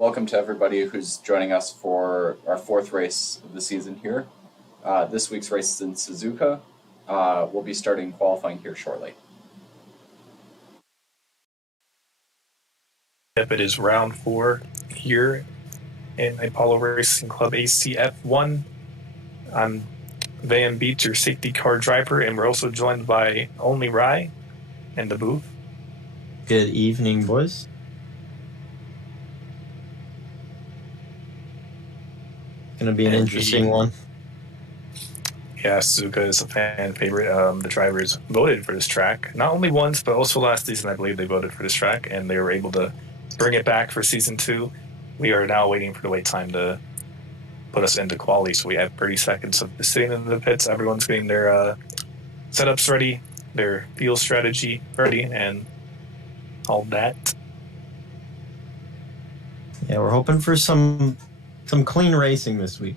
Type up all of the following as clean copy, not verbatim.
Welcome to everybody who's joining us for our fourth race of the season here. This week's race is in Suzuka. We'll be starting qualifying here shortly. Yep, it is round 4 here in Apollo Racing Club ACF1. I'm Van Beach, your safety car driver, and we're also joined by Only Rye in the booth. Good evening, boys. Gonna be an interesting one. Yeah, Suzuka is a fan favorite. The drivers voted for this track, not only once, but also last season, I believe they voted for this track, and they were able to bring it back for season 2. We are now waiting for the wait time to put us into quali, so we have 30 seconds of sitting in the pits. Everyone's getting their setups ready, their fuel strategy ready, and all that. Yeah, we're hoping for some clean racing this week.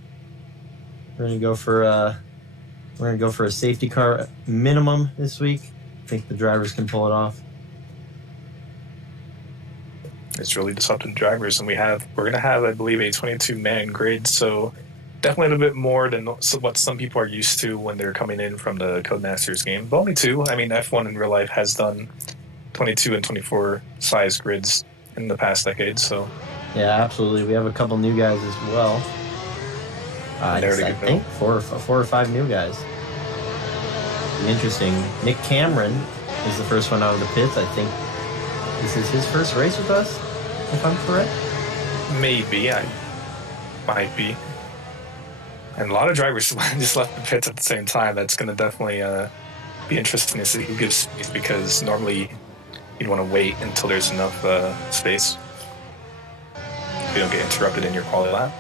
We're gonna go for a safety car minimum this week. I think the drivers can pull it off. It's really just up to drivers, and we're gonna have, I believe, a 22-man grid, so definitely a little bit more than what some people are used to when they're coming in from the Codemasters game. But only 2. I mean, F1 in real life has done 22 and 24 size grids in the past decade, so. Yeah, absolutely. We have a couple new guys as well. I think 4 or 5 new guys. Interesting. Nick Cameron is the first one out of the pits. I think this is his first race with us, if I'm correct. Maybe. I might be. And a lot of drivers just left the pits at the same time. That's going to definitely be interesting to see who gives space, because normally you'd want to wait until there's enough space. You don't get interrupted in your quali lap.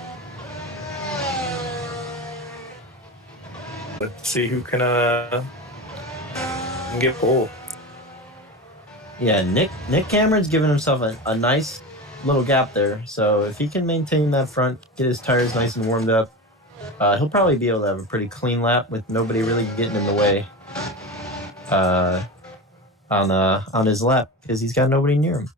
Let's see who can get pole. Yeah, Nick Cameron's giving himself a nice little gap there. So if he can maintain that front, get his tires nice and warmed up, he'll probably be able to have a pretty clean lap with nobody really getting in the way on his lap, because he's got nobody near him.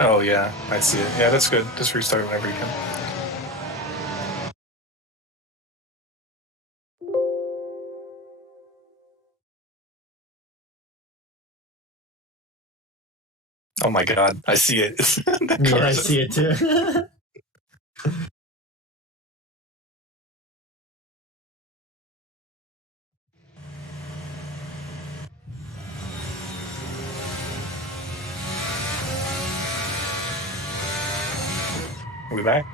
Oh, yeah, I see it. Yeah, that's good. Just restart whenever you can. Oh my God, I see it. Yeah, I see it too. Are we back?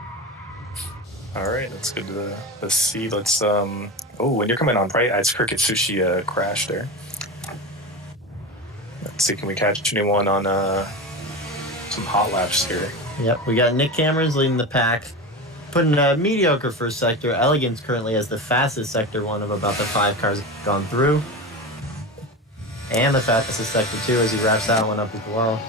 All right, that's good to see. Let's oh, when you're coming on, right? It's Cricket Sushi crash there. Let's see, can we catch anyone on some hot laps here? Yep, we got Nick Cameron's leading the pack, putting a mediocre first sector. Elegance currently has the fastest sector 1 of about the 5 cars gone through, and the fastest sector 2 as he wraps that one up as well.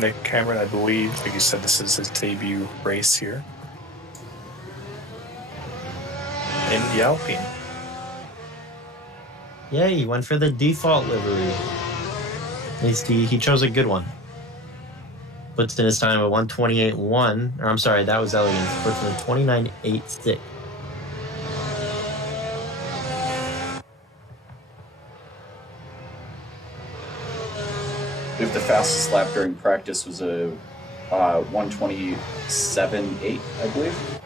Nick Cameron, I believe, like you said, this is his debut race here in the Alpine. Yeah, he went for the default livery. At least he chose a good one. Puts in his time at 1:28.1. Or I'm sorry, that was Elegance. Puts in a 29.86. If the fastest lap during practice was a 1:27.8, I believe.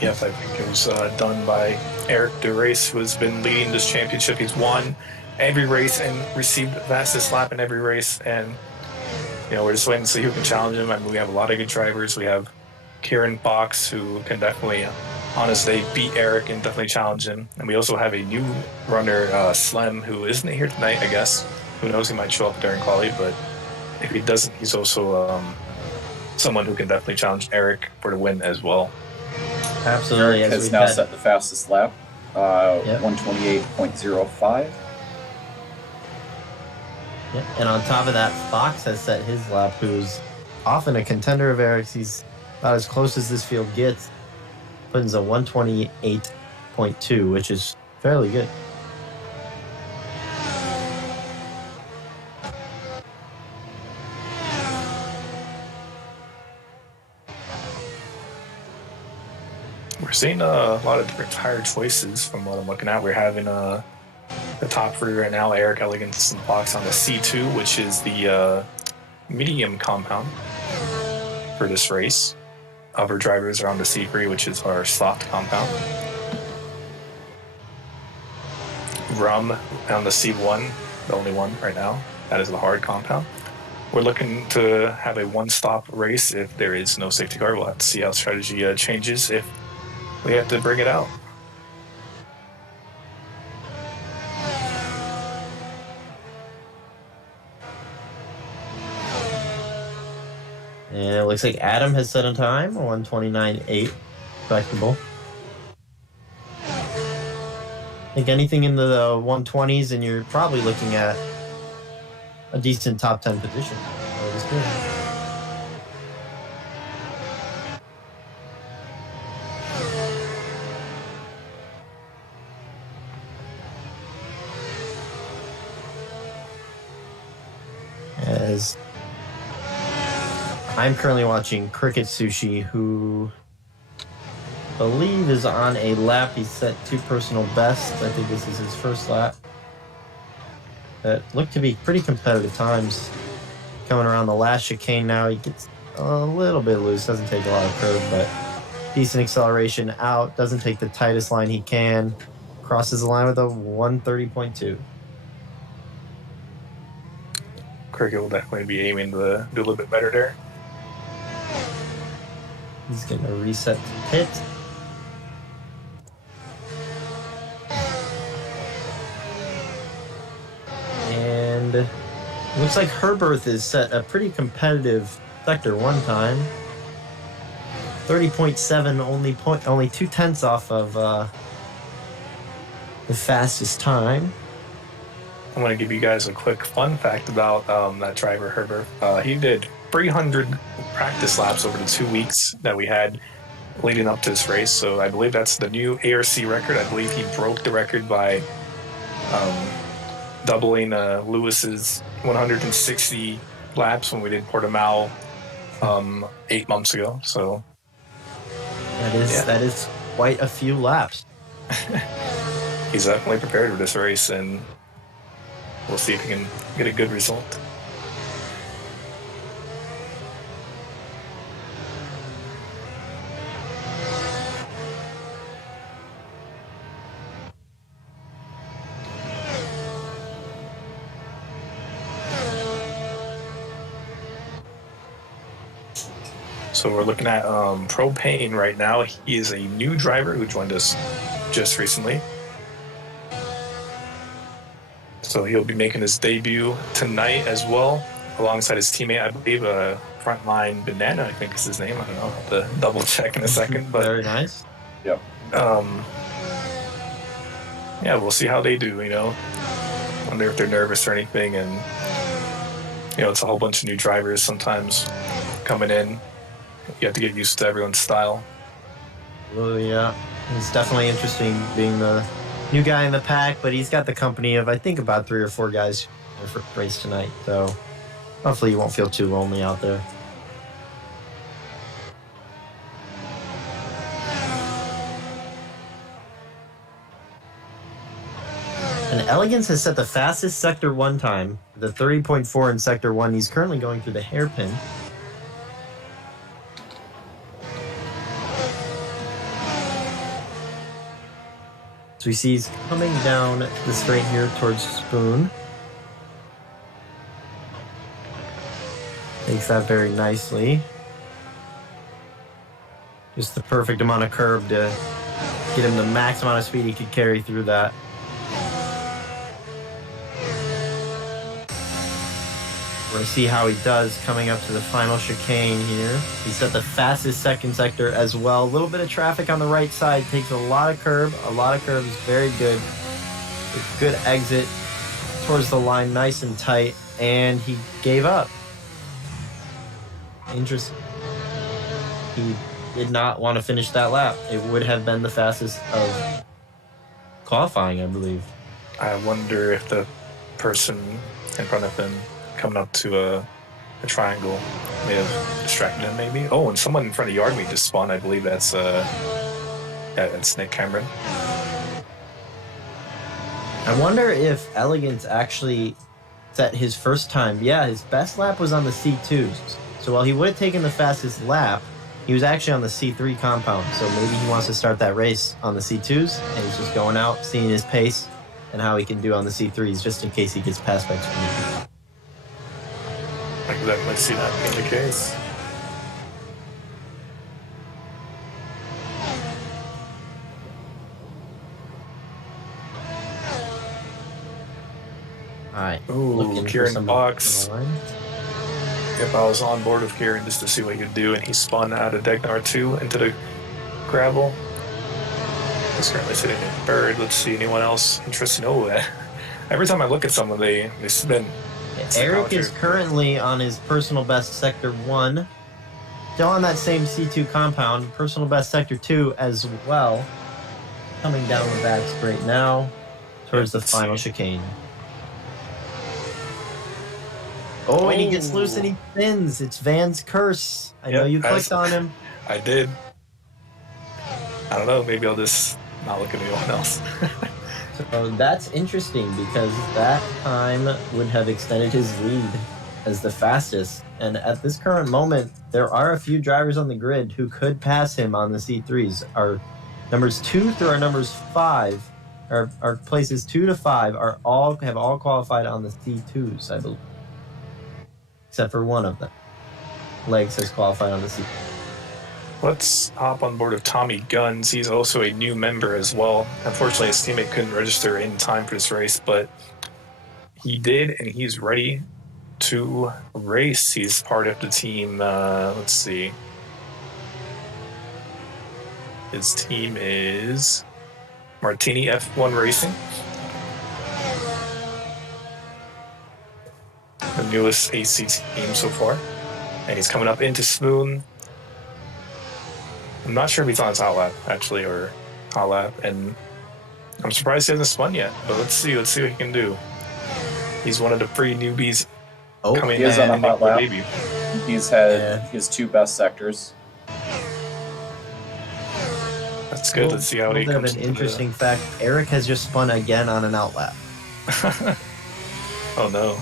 Yes, I think it was done by Eric DeRace, who has been leading this championship. He's won every race and received the fastest lap in every race. And, we're just waiting to see who can challenge him. I mean, we have a lot of good drivers. We have Kieran Fox, who can definitely, on his day, beat Eric and definitely challenge him. And we also have a new runner, Slem, who isn't here tonight, I guess. Who knows, he might show up during quali, but if he doesn't, he's also someone who can definitely challenge Eric for the win as well. Absolutely. Eric has now set the fastest lap, 1:28.05. Yep. And on top of that, Fox has set his lap, who's often a contender of Eric's. He's about as close as this field gets. Puts a 128.2, which is fairly good. We're seeing a lot of different tire choices from what I'm looking at. We're having the top three right now, Eric, Elegance, and Fox on the C2, which is the medium compound for this race. Other drivers are on the C3, which is our soft compound. Rum on the C1, the only one right now. That is the hard compound. We're looking to have a one-stop race if there is no safety car. We'll have to see how strategy changes if we have to bring it out. And it looks like Adam has set a time, 129.8, respectable. I think anything in the 120s, and you're probably looking at a decent top 10 position. That is good. As I'm currently watching Cricket Sushi, who I believe is on a lap. He set 2 personal bests. I think this is his first lap. That looked to be pretty competitive times. Coming around the last chicane now, he gets a little bit loose. Doesn't take a lot of curve, but decent acceleration out. Doesn't take the tightest line he can. Crosses the line with a 130.2. Cricket will definitely be aiming to do a little bit better there. He's going to reset to pit. And looks like Herberth is set a pretty competitive sector 1 time. 30.7, only 0.2 off of the fastest time. I want to give you guys a quick fun fact about that driver, Herbert. He did 300 practice laps over the 2 weeks that we had leading up to this race. So I believe that's the new ARC record. I believe he broke the record by doubling Lewis's 160 laps when we did Portimao 8 months ago. So that is quite a few laps. He's definitely prepared for this race, and we'll see if he can get a good result. So we're looking at Propane right now. He is a new driver who joined us just recently. So he'll be making his debut tonight as well, alongside his teammate, I believe, Frontline Banana, I think is his name. I don't know. I'll have to double check in a second. But very nice. Yep. Yeah, we'll see how they do, you know. Wonder if they're nervous or anything. And, you know, it's a whole bunch of new drivers sometimes coming in. You have to get used to everyone's style. Oh, yeah. It's definitely interesting being the new guy in the pack, but he's got the company of, I think, about 3 or 4 guys for race tonight. So hopefully you won't feel too lonely out there. And Elegance has set the fastest Sector 1 time, the 30.4 in Sector 1. He's currently going through the hairpin. So we see he's coming down the straight here towards Spoon. Takes that very nicely. Just the perfect amount of curve to get him the max amount of speed he could carry through that. We're going to see how he does coming up to the final chicane here. He's at the fastest second sector as well. A little bit of traffic on the right side. Takes a lot of curve. A lot of curve is very good. A good exit towards the line, nice and tight. And he gave up. Interesting. He did not want to finish that lap. It would have been the fastest of qualifying, I believe. I wonder if the person in front of him coming up to a triangle may have distracted him, maybe. Oh, and someone in front of Yardmeet just spawned. I believe that's Nick Cameron. I wonder if Elegance actually set his first time. Yeah, his best lap was on the C2s. So while he would have taken the fastest lap, he was actually on the C3 compound. So maybe he wants to start that race on the C2s, and he's just going out, seeing his pace and how he can do on the C3s, just in case he gets passed by too many people. I can definitely see that being the case. All right. Ooh, Kieran Fox. Yep, I was on board with Kieran just to see what he could do, and he spun out of Degnar 2 into the gravel. He's currently sitting in third. Let's see, anyone else interesting? Oh, every time I look at someone, they spin. Eric is currently on his personal best Sector 1. Still on that same C2 compound. Personal best Sector 2 as well. Coming down the back straight now towards the final chicane. Oh, and he gets loose and he spins. It's Van's curse. I know you clicked on him. I did. I don't know. Maybe I'll just not look at anyone else. So that's interesting because that time would have extended his lead as the fastest. And at this current moment, there are a few drivers on the grid who could pass him on the C3s. Our numbers 2 through our numbers 5, our places 2 to 5 have all qualified on the C2s, I believe. Except for one of them. Legs has qualified on the C2s. Let's hop on board of Tommy Guns. He's also a new member as well. Unfortunately, his teammate couldn't register in time for this race, but he did, and he's ready to race. He's part of the team. Let's see. His team is Martini F1 Racing. The newest AC team so far. And he's coming up into Spoon. I'm not sure if he's on his hot lap, actually, or hot lap, and I'm surprised he hasn't spun yet, but let's see what he can do. He's one of the free newbies coming in. He is on a hot lap. Debut. He's had his 2 best sectors. That's good. Let's see how he comes. An interesting fact, Eric has just spun again on an outlap. Oh, no.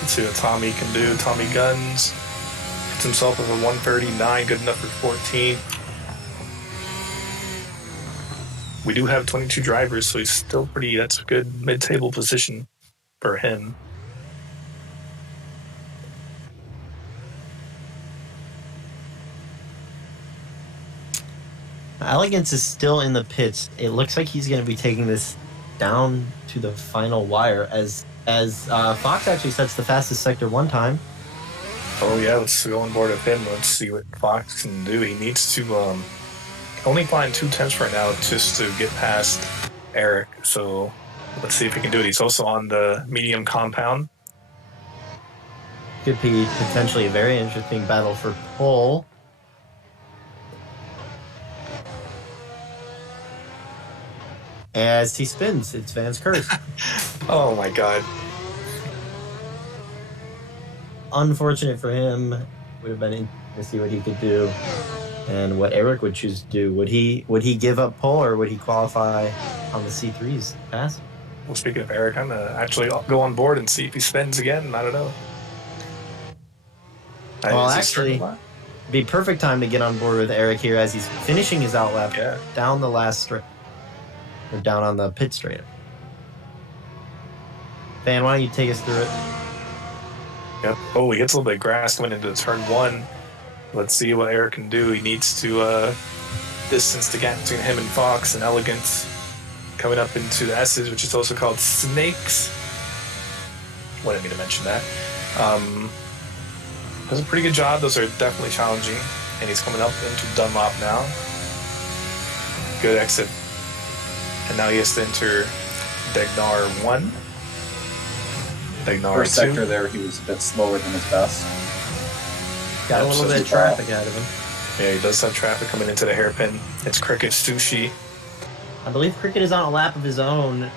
Let's see what Tommy can do. Tommy Guns puts himself with a 139, good enough for 14th. We do have 22 drivers, so he's still that's a good mid-table position for him. Elegance is still in the pits. It looks like he's going to be taking this down to the final wire as Fox actually sets the fastest Sector 1 time. Oh yeah, let's go on board with him. Let's see what Fox can do. He needs to only find 2 tenths right now just to get past Eric. So let's see if he can do it. He's also on the medium compound. Could be potentially a very interesting battle for pole. As he spins, it's Van's curse. Oh my god. Unfortunate for him. Would have been interesting to see what he could do and what Eric would choose to do. Would he give up pole or would he qualify on the C3s pass? Well, speaking of Eric, I'm gonna actually go on board and see if he spins again. I don't know. Well, actually, it'd be perfect time to get on board with Eric here as he's finishing his outlap down the last straight. Or down on the pit straight. Van, why don't you take us through it? Yep. Oh, he hits a little bit of grass going into turn 1. Let's see what Eric can do. He needs to distance the gap between him and Fox and Elegance. Coming up into the S's, which is also called Snakes. Wanted me to mention that. Does a pretty good job. Those are definitely challenging. And he's coming up into Dunlop now. Good exit. And now he has to enter Degnar 1. Ignore First sector there, he was a bit slower than his best. Got a little bit of traffic out of him. Yeah, he does have traffic coming into the hairpin. It's Cricket Sushi. I believe Cricket is on a lap of his own.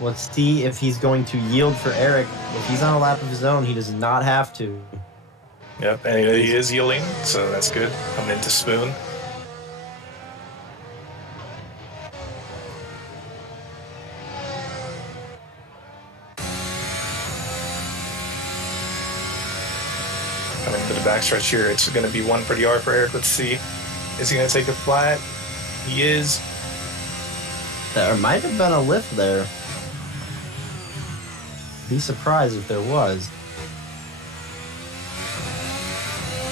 Let's see if he's going to yield for Eric. If he's on a lap of his own, he does not have to. Yep, and he is yielding, so that's good. Coming into Spoon. Coming into the backstretch here, it's going to be 1 pretty hard for Eric. Let's see. Is he going to take a flat? He is. There might have been a lift there. Be surprised if there was.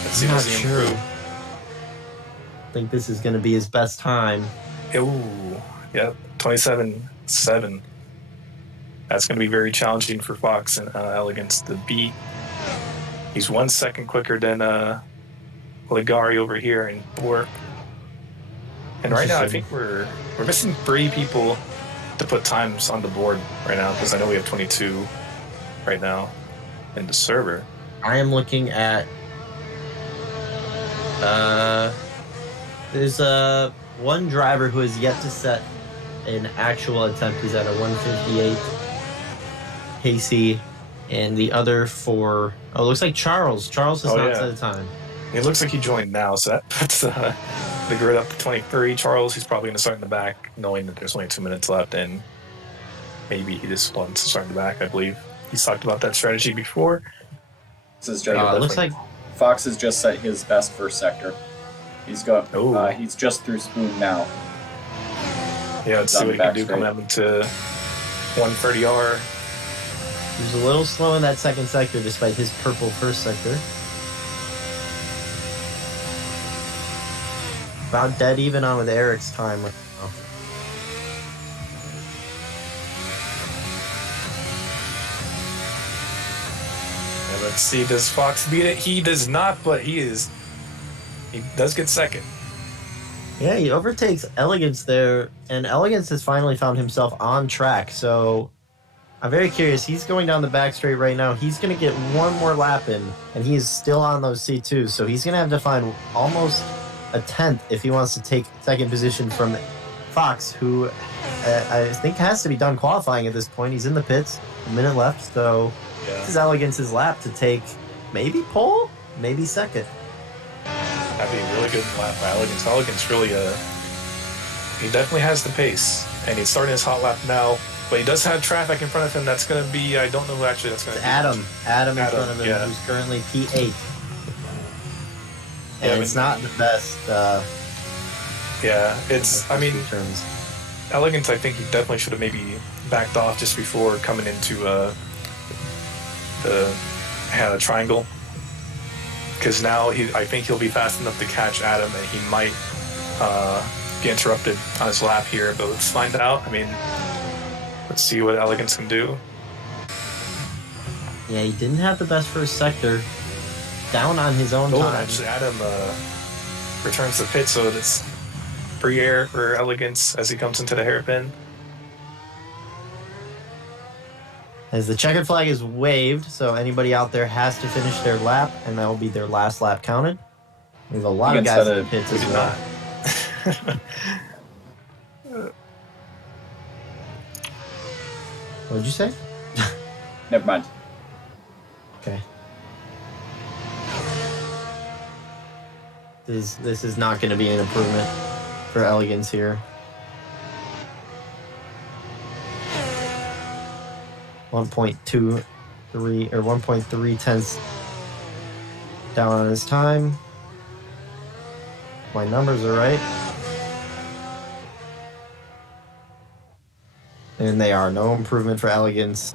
Let's see, I'm not does he sure. improve? I think this is going to be his best time. Ooh, yep, 27.7. That's going to be very challenging for Fox and Elegance to beat. He's 1 second quicker than Ligari over here in fourth. And right now, I think we're missing 3 people to put times on the board right now, because I know we have 22 right now in the server. I am looking at there's one driver who has yet to set an actual attempt. He's at a 158 KC, and the other for it looks like Charles has not set a time. It looks like he joined now, so that puts the grid up to 23. Charles, he's probably going to start in the back, knowing that there's only 2 minutes left, and maybe he just wants to start in the back. I believe he's talked about that strategy before. This is It looks like Fox has just set his best first sector. He's got. He's just through Spoon now. Yeah, let's see what he can do coming up into 130R. he was a little slow in that second sector despite his purple first sector. About dead even on with Eric's time right now. And let's see, does Fox beat it? He does not, but he does get second. Yeah, he overtakes Elegance there, and Elegance has finally found himself on track. So I'm very curious. He's going down the back straight right now. He's going to get one more lap in, and he is still on those C2s. So he's going to have to find almost a 10th if he wants to take second position from Fox, who I think has to be done qualifying at this point. He's in the pits, a minute left. So this is Elegance's lap to take maybe pole, maybe second. That'd be a really good lap by Elegance. Elegance really, he definitely has the pace, and he's starting his hot lap now. But he does have traffic in front of him. That's going to be, I don't know who actually that's going to be. Adam in front of him, who's currently P8. And it's not the best. It's, I mean, turns. Elegance, I think he definitely should have maybe backed off just before coming into the triangle. Because now I think he'll be fast enough to catch Adam, and he might get interrupted on his lap here. But let's find out. I mean, let's see what Elegance can do. Yeah, he didn't have the best first sector. Down on his own time. Actually, Adam returns the pit, so it's free air for Elegance as he comes into the hairpin. As the checkered flag is waved, so anybody out there has to finish their lap, and that will be their last lap counted. We have a lot of guys in the pits as well. What did you say? Never mind. Okay. This is not going to be an improvement for Elegance here. 1.23 or 1.3 tenths down on his time. My numbers are right. And they are. No improvement for Elegance.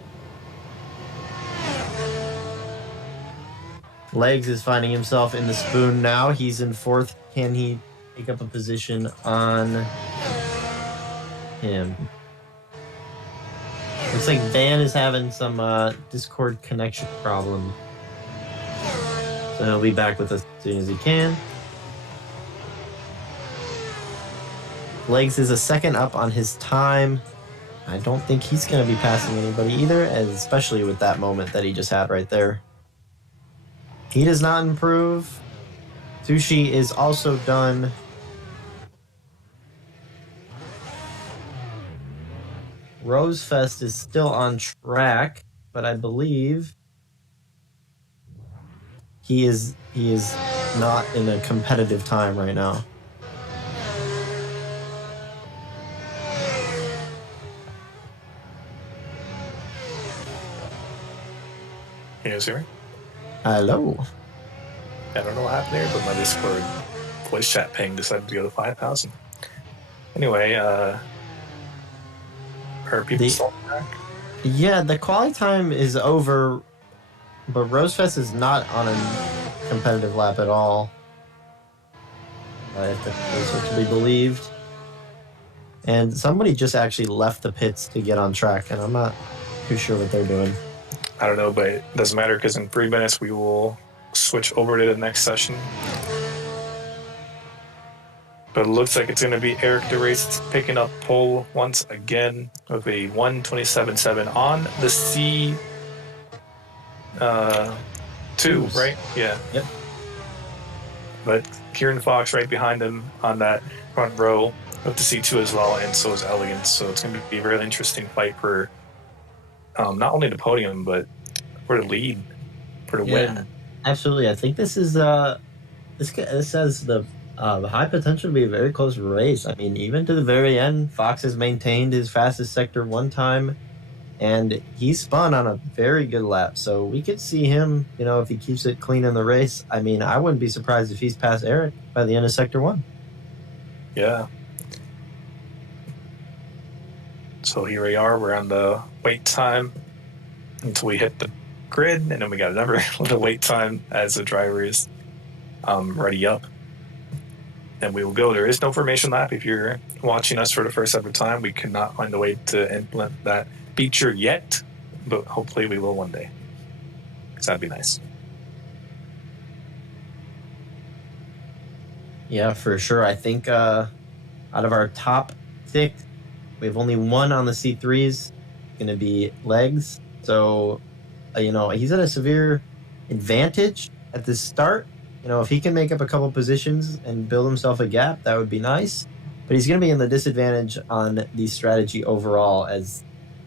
Legs is finding himself in the spoon now. He's in fourth. Can he take up a position on him? Looks like Van is having some Discord connection problem. So he'll be back with us as soon as he can. Legs is a second up on his time. I don't think he's going to be passing anybody either, especially with that moment that he just had right there. He does not improve. Sushi is also done. Rosefest is still on track, but I believe he is not in a competitive time right now. Can you guys hear me? Hello. I don't know what happened there, but my Discord voice chat ping decided to go to 5,000. Anyway, are people still on track? Yeah, the quality time is over, but Rosefest is not on a competitive lap at all. If this is to be believed. And somebody just actually left the pits to get on track, and I'm not too sure what they're doing. I don't know, but it doesn't matter because in 3 minutes we will switch over to the next session. But it looks like it's going to be Eric DeRace picking up pole once again with a 1:27.7 on the C2, right? Yeah. Yep. But Kieran Fox right behind him on that front row with the C2 as well, and so is Elegance. So it's going to be a really interesting fight for not only the podium, but for the lead, for the win. Absolutely. I think this is this has the high potential to be a very close race. I mean, even to the very end, Fox has maintained his fastest sector one time, and he spun on a very good lap. So we could see him, if he keeps it clean in the race. I mean, I wouldn't be surprised if he's past Eric by the end of sector 1. Yeah. So here we are. We're on the wait time until we hit the grid, and then we got another little wait time as the driver is ready up. And we will go. There is no formation lap. If you're watching us for the first ever time, we could not find a way to implement that feature yet, but hopefully we will one day. Because that'd be nice. Yeah, for sure. I think out of our top 6, we have only one on the C3s. Going to be Legs. So, he's at a severe advantage at the start. If he can make up a couple positions and build himself a gap, that would be nice. But he's going to be in the disadvantage on the strategy overall, as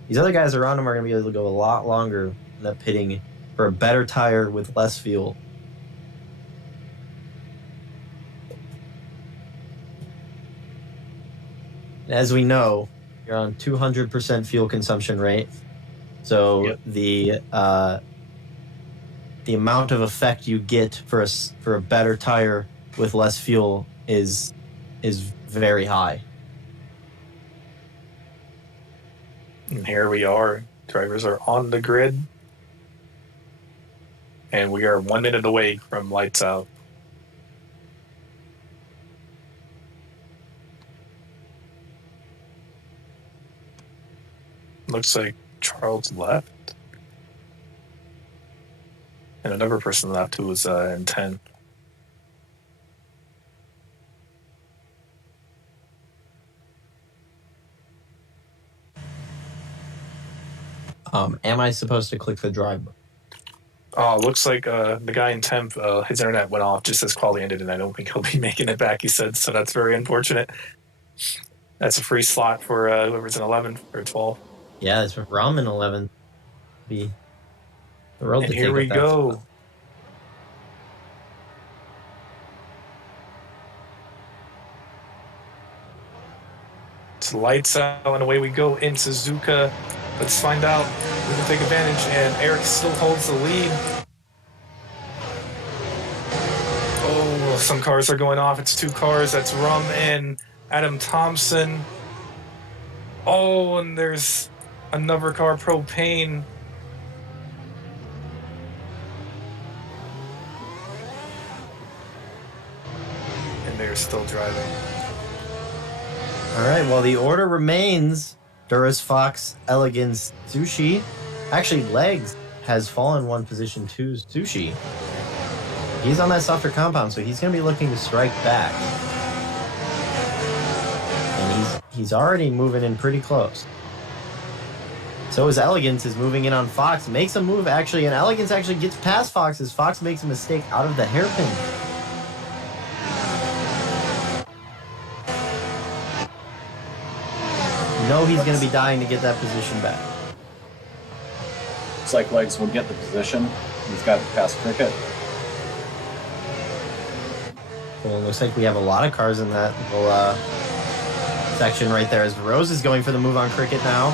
these other guys around him are going to be able to go a lot longer in the pitting for a better tire with less fuel. As we know, you're on 200% fuel consumption rate. So yep. The amount of effect you get for a better tire with less fuel is very high. And here we are. Drivers are on the grid. And we are 1 minute away from lights out. Looks like Charles left. And another person left who was in 10th. Am I supposed to click the drive button? Oh, looks like the guy in 10th, his internet went off just as quali ended, and I don't think he'll be making it back, he said. So that's very unfortunate. That's a free slot for whoever's in 11th or 12th. Yeah, it's Ramen 11. Be thrilled and to here we go. Spot. It's lights out and away we go in Suzuka. Let's find out who can take advantage, and Eric still holds the lead. Oh, some cars are going off. It's 2 cars. That's Rum and Adam Thompson. Oh, and there's another car, Propane. And they're still driving. All right, well, the order remains Duras, Fox, Elegance, Sushi. Actually, Legs has fallen one position to Sushi. He's on that softer compound, so he's going to be looking to strike back. And he's already moving in pretty close. So is Elegance is moving in on Fox. Makes a move, actually, and Elegance actually gets past Fox as Fox makes a mistake out of the hairpin. You know he's going to be dying to get that position back. Looks like Legs will get the position. He's got to pass Cricket. Well, it looks like we have a lot of cars in that little section right there as Rose is going for the move on Cricket now.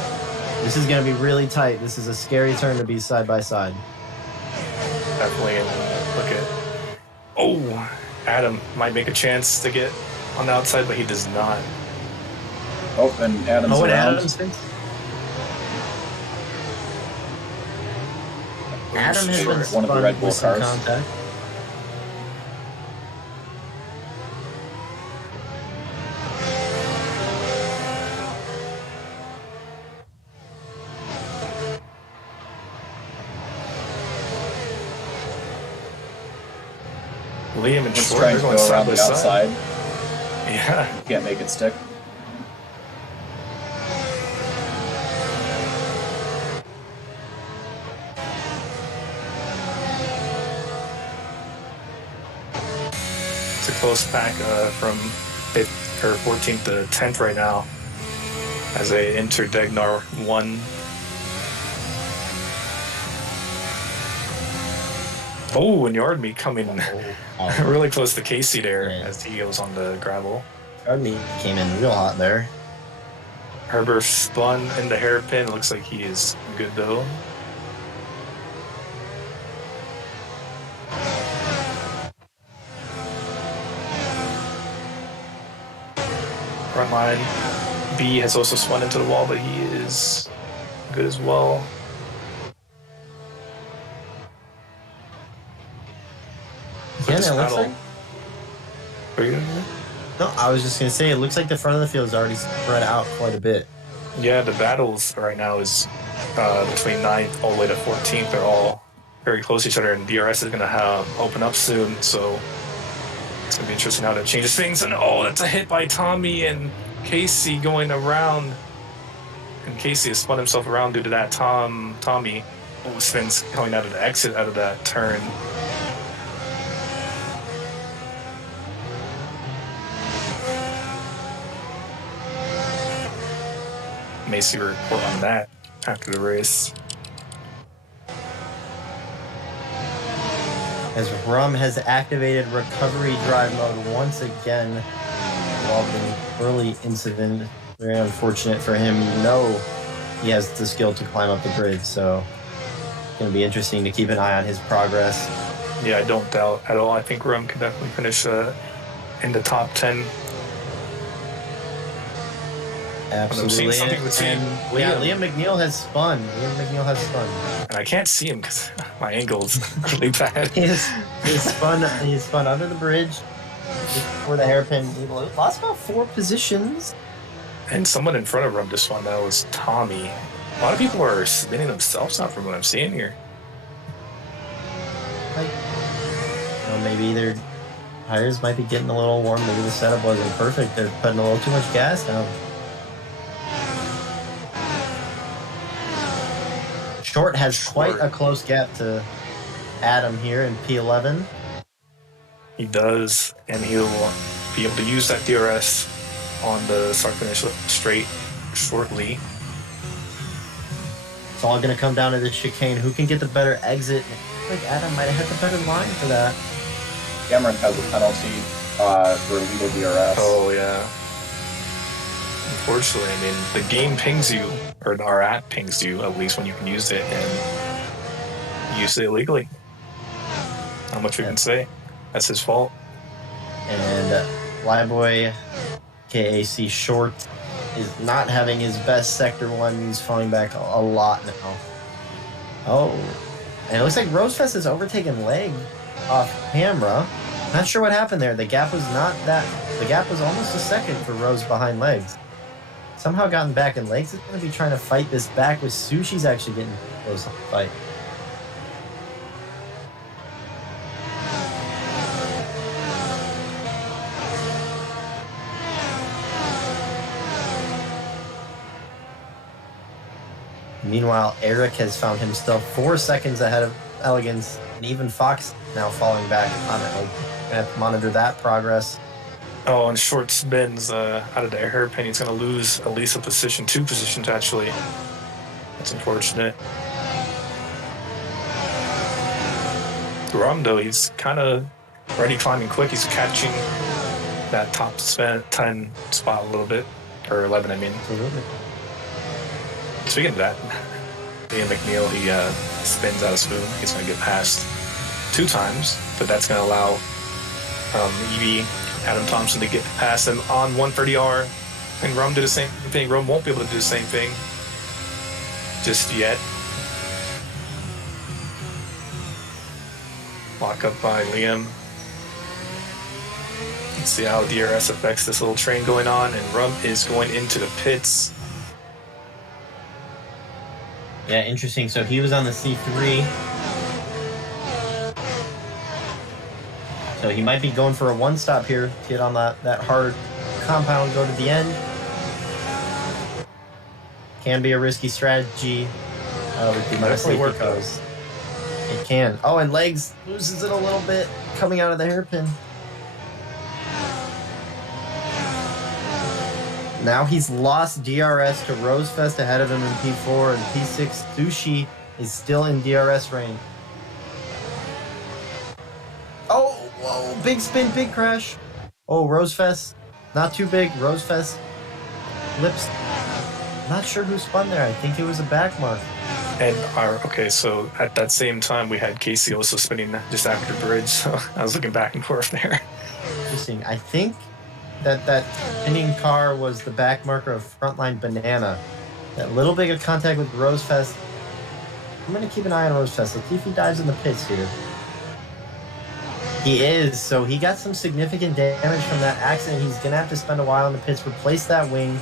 This is going to be really tight. This is a scary turn to be side by side. Definitely. Look at. Oh, Adam might make a chance to get on the outside, but he does not. Oh, and Adams around. Adams Adam has been one of the Red Bull cars. Contact. Liam and Just Short trying are to going go side around by the outside. Yeah. Can't make it stick. It's a close pack from 5th or 14th to 10th right now as they enter Degnar 1. Oh, and Yard Meat coming really close to Casey there as he goes on the gravel. Yard Meat came in real hot there. Herbert spun in the hairpin. Looks like he is good though. Front line. B has also spun into the wall, but he is good as well. Yeah, it looks like. What are you gonna do? No, I was just gonna say it looks like the front of the field is already spread out quite a bit. Yeah, the battles right now is between 9th all the way to 14th. They're all very close to each other, and DRS is gonna open up soon, so it's gonna be interesting how that changes things. And oh, that's a hit by Tommy and Casey going around, and Casey has spun himself around due to that. Tommy spins coming out of the exit out of that turn. Macy report on that after the race. As Rum has activated recovery drive mode once again, involved in an early incident. Very unfortunate for him. You know he has the skill to climb up the bridge, so it's going to be interesting to keep an eye on his progress. Yeah, I don't doubt at all. I think Rum can definitely finish in the top 10. Absolutely. Liam McNeil has spun. And I can't see him because my angle's really bad. He spun under the bridge just before the hairpin. He lost about 4 positions. And someone in front of Rum just spun. That was Tommy. A lot of people are spinning themselves out from what I'm seeing here. Maybe their tires might be getting a little warm. Maybe the setup wasn't perfect. They're putting a little too much gas down. Short has quite a close gap to Adam here in P11. He does, and he'll be able to use that DRS on the start finish straight shortly. It's all going to come down to this chicane. Who can get the better exit? I think Adam might have had the better line for that. Cameron has a penalty for illegal DRS. Oh, yeah. Unfortunately, I mean, the game pings you, or our app pings you, at least when you can use it, and use it illegally. Not much we can say. That's his fault. And Flyboy, KAC Short, is not having his best Sector 1. He's falling back a lot now. Oh, and it looks like Rosefest has overtaken Leg off camera. Not sure what happened there. The gap was almost a second for Rose behind Legs. Somehow gotten back, and Legs is going to be trying to fight this back with Sushi's actually getting close to the fight. Meanwhile, Eric has found himself 4 seconds ahead of Elegance, and even Fox now falling back on it. Like, gonna have to monitor that progress. Oh, and short spins out of the hairpin. He's going to lose at least a position, 2 positions actually. That's unfortunate. Rum, though, he's kind of already climbing quick. He's catching that top 10 spot a little bit, or 11, I mean. Absolutely. Speaking of that, Liam McNeil, he spins out of spoon. He's going to get past 2 times, but that's going to allow Evie, Adam Thompson, to get past him on 130R. And Rum did the same thing. Rum won't be able to do the same thing just yet. Lock up by Liam. Let's see how DRS affects this little train going on, and Rum is going into the pits. Yeah, interesting. So he was on the C3. So he might be going for a one-stop here to get on that hard compound, go to the end. Can be a risky strategy with the amount of safety cars. It can. Oh, and Legs loses it a little bit coming out of the hairpin. Now he's lost DRS to Rosefest ahead of him in P4, and P6 Sushi is still in DRS range. Oh, whoa, big spin, big crash. Oh, Rosefest, not too big. Rosefest lips. Not sure who spun there. I think it was a back mark. And okay, so at that same time, we had Casey also spinning just after the bridge, so I was looking back and forth there. Interesting. I think that spinning car was the back marker of Frontline Banana. That little bit of contact with Rosefest. I'm going to keep an eye on Rosefest. Let's see if he dives in the pits here. He is, so he got some significant damage from that accident. He's going to have to spend a while in the pits, replace that wing,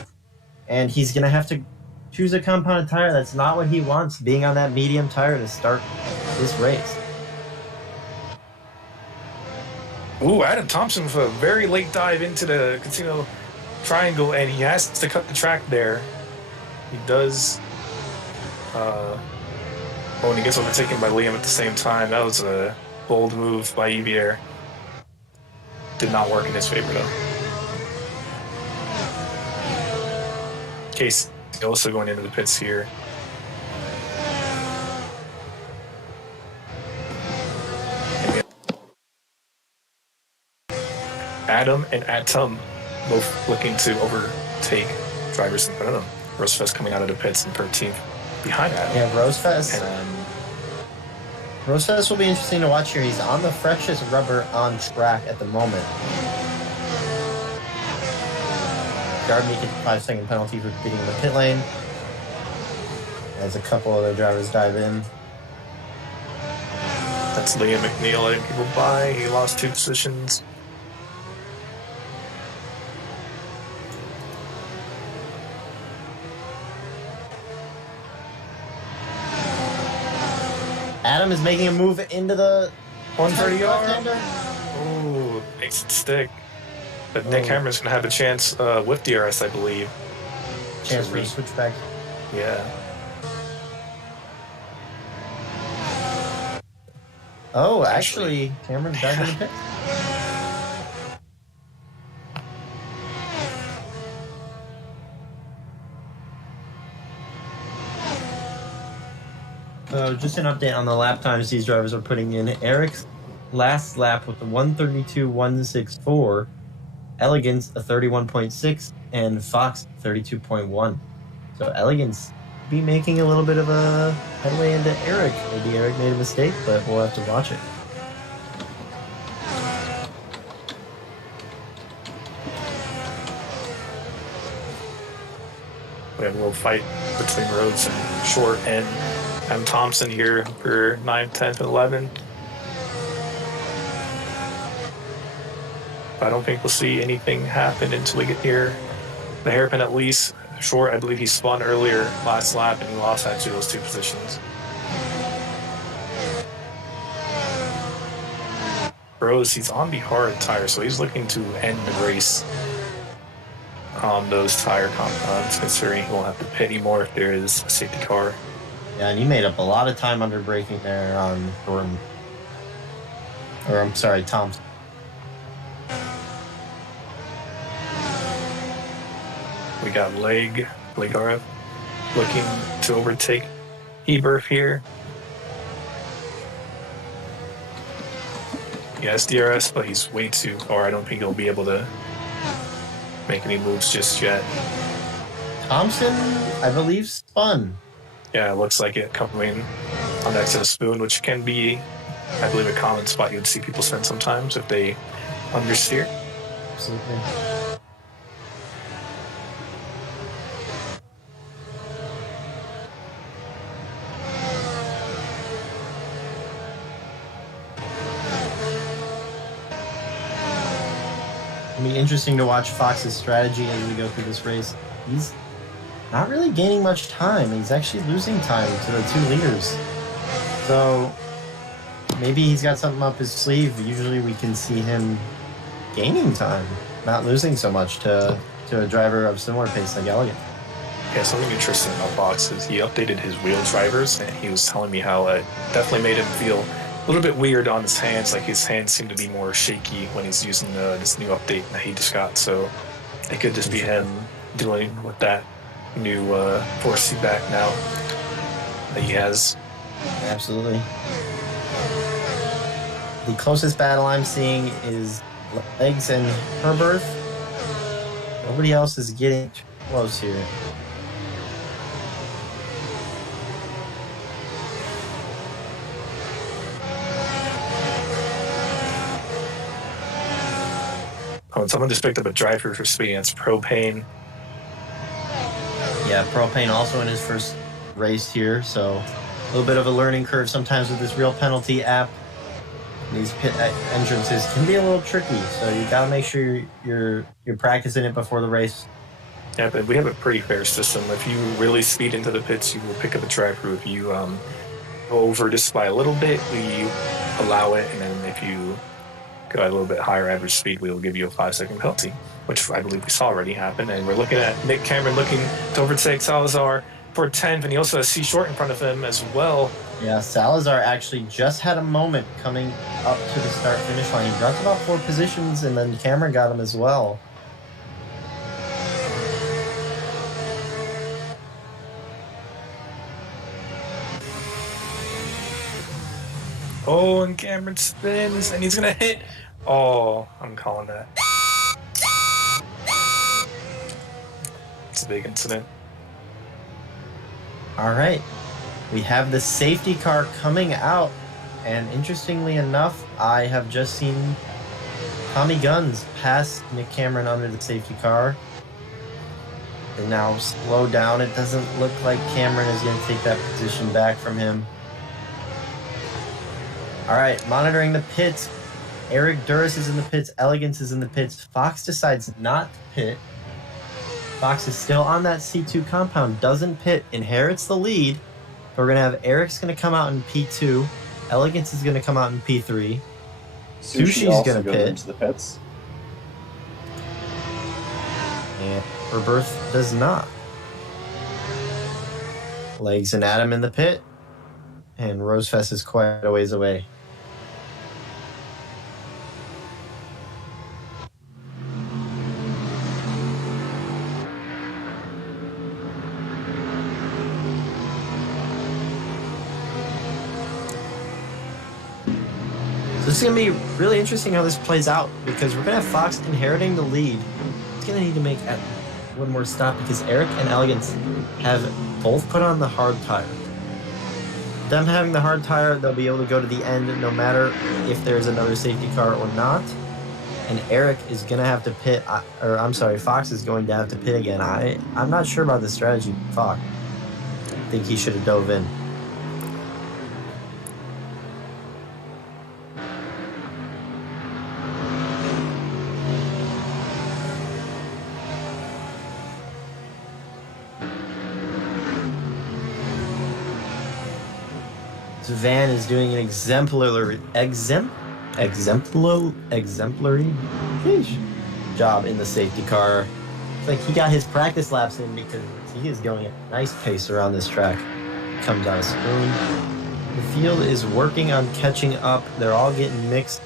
and he's going to have to choose a compounded tire. That's not what he wants, being on that medium tire to start this race. Ooh, Adam Thompson with a very late dive into the casino triangle, and he has to cut the track there. He does. And he gets overtaken by Liam at the same time. That was a bold move by Evier. Did not work in his favor, though. Case also going into the pits here. Adam and Atom both looking to overtake drivers in front of them. Rosefest coming out of the pits in 13th behind Adam. Yeah, Rosefest will be interesting to watch here. He's on the freshest rubber on track at the moment. Gardner gets a 5-second penalty for getting in the pit lane, as a couple other drivers dive in. That's Liam McNeil letting people by. He lost 2 positions. Adam is making a move into the 130R. Oh, makes it stick. But Nick Cameron's going to have a chance with DRS, I believe. Chance for a switchback. Yeah. Oh, actually, Cameron's back in the pit. So just an update on the lap times these drivers are putting in. Eric's last lap with the 132.164, Elegance a 31.6, and Fox 32.1. So Elegance be making a little bit of a headway into Eric. Maybe Eric made a mistake, but we'll have to watch it. We have a little fight between Rhodes and Short and Adam Thompson here for 9th, 10th, and 11th. I don't think we'll see anything happen until we get here. The hairpin at least. Short, I believe he spun earlier last lap and he lost actually those 2 positions. Rose, he's on the hard tire, so he's looking to end the race on those tire compounds, considering he won't have to pit anymore if there is a safety car Yeah, and he made up a lot of time under braking there on Thornton. Or I'm sorry, Thompson. We got Legara looking to overtake Eberth here. He has DRS, but he's way too, or I don't think he'll be able to make any moves just yet. Thompson, I believe, spun. Yeah, it looks like it coming on next to the spoon, which can be, I believe, a common spot you would see people spend sometimes if they understeer. Absolutely. It'll be interesting to watch Fox's strategy as we go through this race. He's not really gaining much time. He's actually losing time to the 2 leaders. So maybe he's got something up his sleeve. Usually we can see him gaining time, not losing so much to a driver of similar pace like Elegant. Yeah, something interesting about Fox is he updated his wheel drivers, and he was telling me how it definitely made him feel a little bit weird on his hands. Like his hands seem to be more shaky when he's using this new update that he just got. So it could just be him dealing with that new force feedback now that he has. Absolutely. The closest battle I'm seeing is Legs and Herbert. Nobody else is getting too close here. Oh, and someone just picked up a driver for speed. It's Propane. Yeah, Propane also in his first race here, so a little bit of a learning curve sometimes with this real penalty app. These pit entrances can be a little tricky, so you gotta make sure you're practicing it before the race. Yeah, but we have a pretty fair system. If you really speed into the pits, you will pick up a driver. If you go over just by a little bit, we allow it, and then if you go at a little bit higher average speed, we will give you a 5-second penalty, which I believe we saw already happen. And we're looking at Nick Cameron looking to overtake Salazar for 10th, and he also has C Short in front of him as well. Yeah, Salazar actually just had a moment coming up to the start-finish line. He dropped about 4 positions, and then Cameron got him as well. Oh, and Cameron spins, and he's going to hit. Oh, I'm calling that. It's a big incident. All right. We have the safety car coming out, and interestingly enough, I have just seen Tommy Guns pass Nick Cameron under the safety car. And now slow down. It doesn't look like Cameron is going to take that position back from him. All right, monitoring the pits. Eric Duras is in the pits. Elegance is in the pits. Fox decides not to pit. Fox is still on that C2 compound, doesn't pit, inherits the lead. We're going to have Eric's going to come out in P2. Elegance is going to come out in P3. Sushi's going to pit. Into the pits. And Rebirth does not. Legs and Adam in the pit. And Rosefest is quite a ways away. So this is going to be really interesting how this plays out, because we're going to have Fox inheriting the lead. He's going to need to make one more stop because Eric and Elegance have both put on the hard tire. Them having the hard tire, they'll be able to go to the end no matter if there's another safety car or not. And Eric is going to have to pit, or I'm sorry, Fox is going to have to pit again. I'm not sure about the strategy, Fox. I think he should have dove in. Van is doing an exemplary job in the safety car. It's like he got his practice laps in because he is going at a nice pace around this track. comes out of spoon. The field is working on catching up. They're all getting mixed.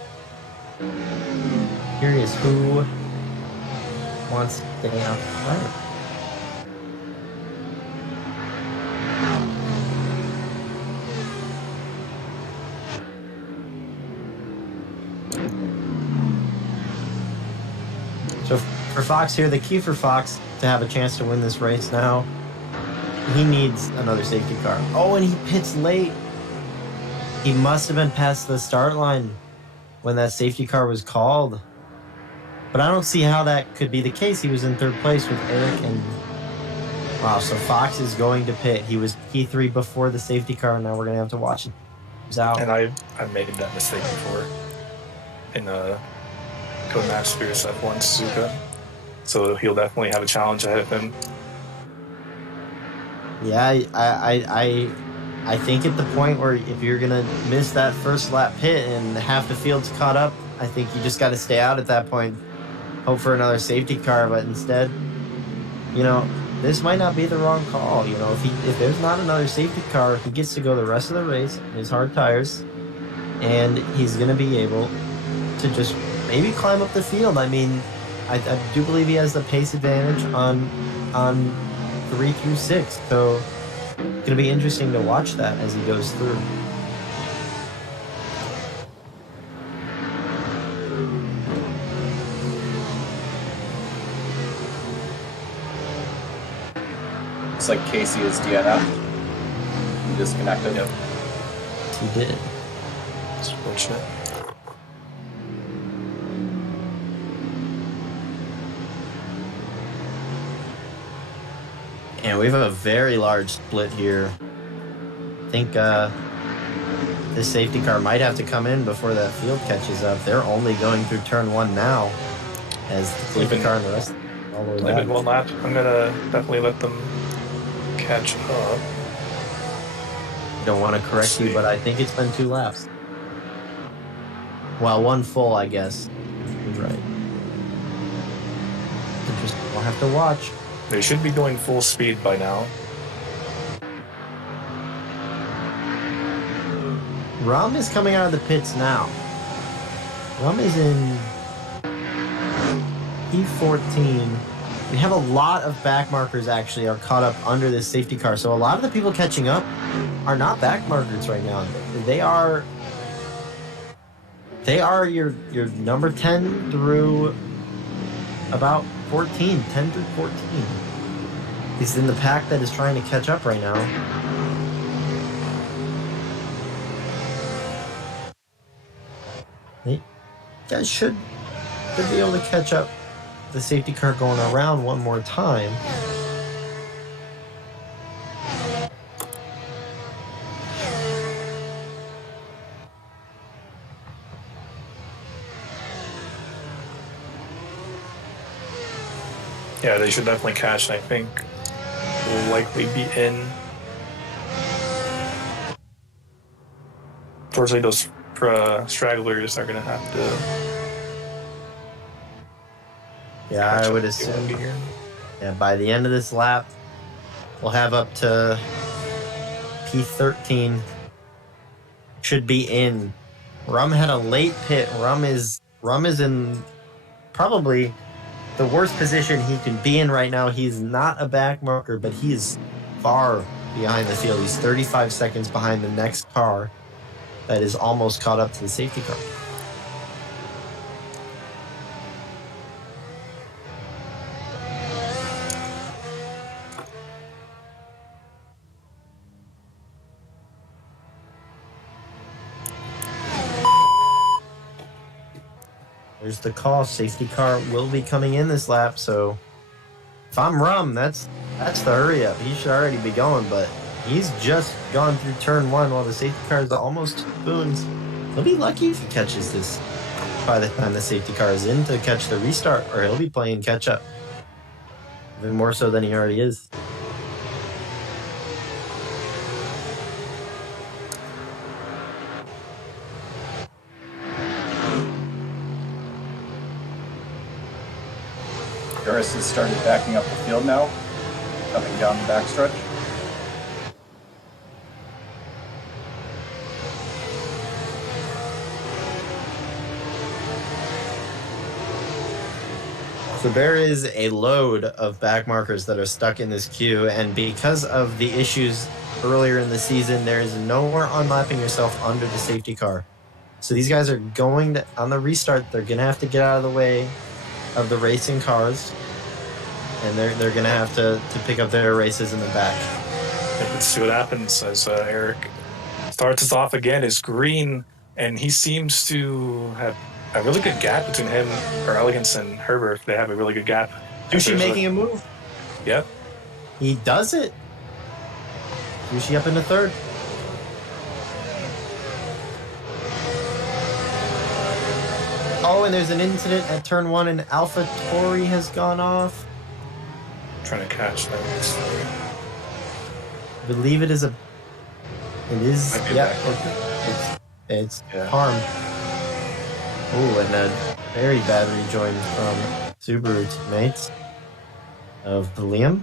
Curious who wants to stay out front. So for Fox here, the key for Fox to have a chance to win this race now, he needs another safety car. Oh, and he pits late. He must have been past the start line when that safety car was called. But I don't see how that could be the case. He was in third place with Eric and... Wow, so Fox is going to pit. He was P3 before the safety car, and now we're going to have to watch it. He's out. And I made that mistake before in Codemasters F1 Suzuka. So he'll definitely have a challenge ahead of him. Yeah, I think at the point where if you're going to miss that first lap pit and half the field's caught up, I think you just got to stay out at that point. Hope for another safety car, but instead, you know, this might not be the wrong call. You know, if there's not another safety car, he gets to go the rest of the race in his hard tires, and he's going to be able to just maybe climb up the field. I mean, I do believe he has the pace advantage on 3 through 6, so it's going to be interesting to watch that as he goes through. Looks like Casey is DNF. He disconnected. Yep. He did. It's fortunate. And we have a very large split here. I think this safety car might have to come in before that field catches up. They're only going through turn 1 now, as the safety car and the rest all the way They've been one lap. I'm gonna definitely let them catch up. Don't want to correct you, but I think it's been 2 laps. Well, 1 full, I guess. You're right. Interesting. We'll have to watch. They should be going full speed by now. Rum is coming out of the pits now. Rum is in P14. We have a lot of back markers actually are caught up under this safety car. So a lot of the people catching up are not back markers right now. They are your number 10 through about 14, 10 through 14. He's in the pack that is trying to catch up right now. You guys should be able to catch up the safety car going around one more time. Yeah, they should definitely catch, and I think will likely be in. Unfortunately, those stragglers are going to have to... Yeah, I would assume. Yeah, by the end of this lap, we'll have up to P13. Should be in. Rum had a late pit. Rum is in probably the worst position he can be in right now. He's not a back marker, but he is far behind the field. He's 35 seconds behind the next car that is almost caught up to the safety car. There's the call. Safety car will be coming in this lap, so if I'm Rum, that's the hurry up. He should already be going, but he's just gone through turn 1 while the safety car is almost spoons. He'll be lucky if he catches this by the time the safety car is in to catch the restart, or he'll be playing catch up. Even more so than he already is. Harris has started backing up the field now, coming down the backstretch. So there is a load of back markers that are stuck in this queue, and because of the issues earlier in the season, there is no more unlapping yourself under the safety car. So these guys are going to, on the restart, they're going to have to get out of the way of the racing cars, and they're going to have to pick up their races in the back. Let's see what happens as Eric starts us off again. Is green, and he seems to have a really good gap between him, or Elegance and Herbert. They have a really good gap. Sushi making a move. Yep. He does it. Sushi up into third. Oh, and there's an incident at turn 1, and Alpha Tori has gone off. Trying to catch that. I believe it is a. It is. Yeah. It's harm. Oh, and a very bad rejoin from Subaru teammates of Liam.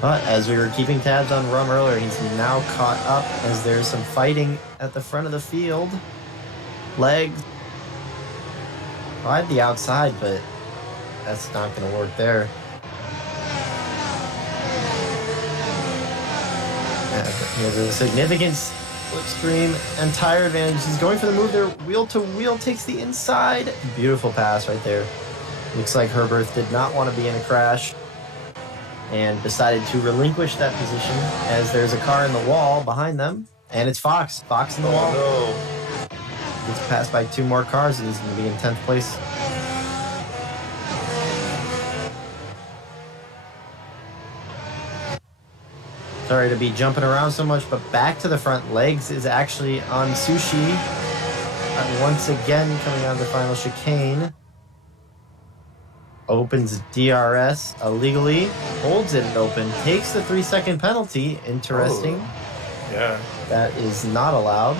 But as we were keeping tabs on Rum earlier, he's now caught up as there's some fighting at the front of the field. Legs. Tried the outside, but that's not going to work there. He has a significant slipstream and tire advantage. He's going for the move there. Wheel to wheel takes the inside. Beautiful pass right there. Looks like Herbert did not want to be in a crash and decided to relinquish that position as there's a car in the wall behind them. And it's Fox. Fox in the wall. No. Gets passed by 2 more cars and he's going to be in 10th place. Sorry to be jumping around so much, but back to the front. Legs is actually on Sushi. Once again, coming out of the final chicane. Opens DRS illegally. Holds it open. Takes the 3-second penalty. Interesting. Oh, yeah. That is not allowed.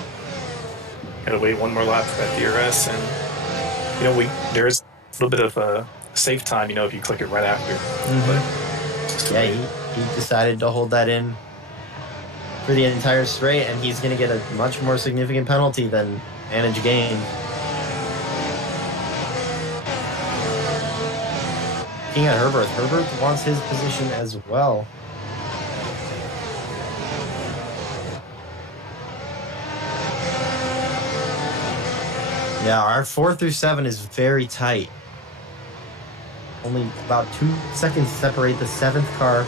Gotta wait one more lap for that DRS, and there's a little bit of a save time, if you click it right after. Mm-hmm. Yeah, he decided to hold that in for the entire straight, and he's going to get a much more significant penalty than manage gain. Looking at Herbert. Herbert wants his position as well. Yeah, our 4 through 7 is very tight. Only about 2 seconds separate the 7th car,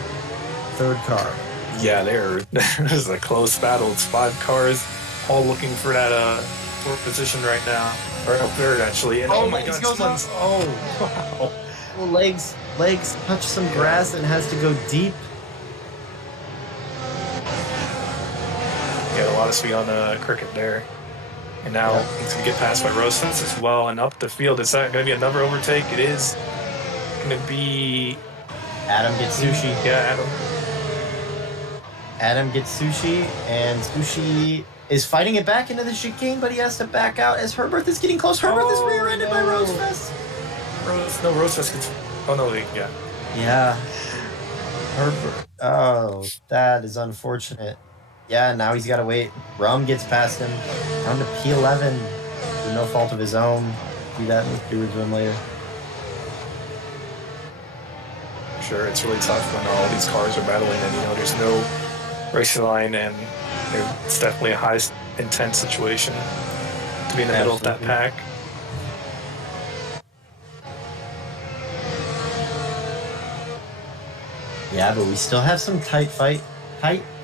3rd car. Yeah, this is a close battle. It's 5 cars all looking for that 4th position right now. Or 3rd, actually. And oh my God, someone's... Oh, wow. Well, legs touch some grass and has to go deep. Got a lot of speed on Cricket there. And now it's going to get passed by Rosas as well. And up the field, is that going to be another overtake? It is going to be... Adam gets Sushi. Yeah, Adam gets Sushi, and Sushi is fighting it back into the chicane, but he has to back out as Herbert is getting close. Herbert is rear-ended by Rosefest. Rosefest gets... Oh, no, yeah. Yeah. Herbert. Oh, that is unfortunate. Yeah, now he's got to wait. Rum gets past him. Down to P11. Through no fault of his own. See that in the stewards room later. Sure, it's really tough when all these cars are battling and, there's no racing line, and it's definitely a high intense situation to be in the middle of that pack. Yeah, but we still have some tight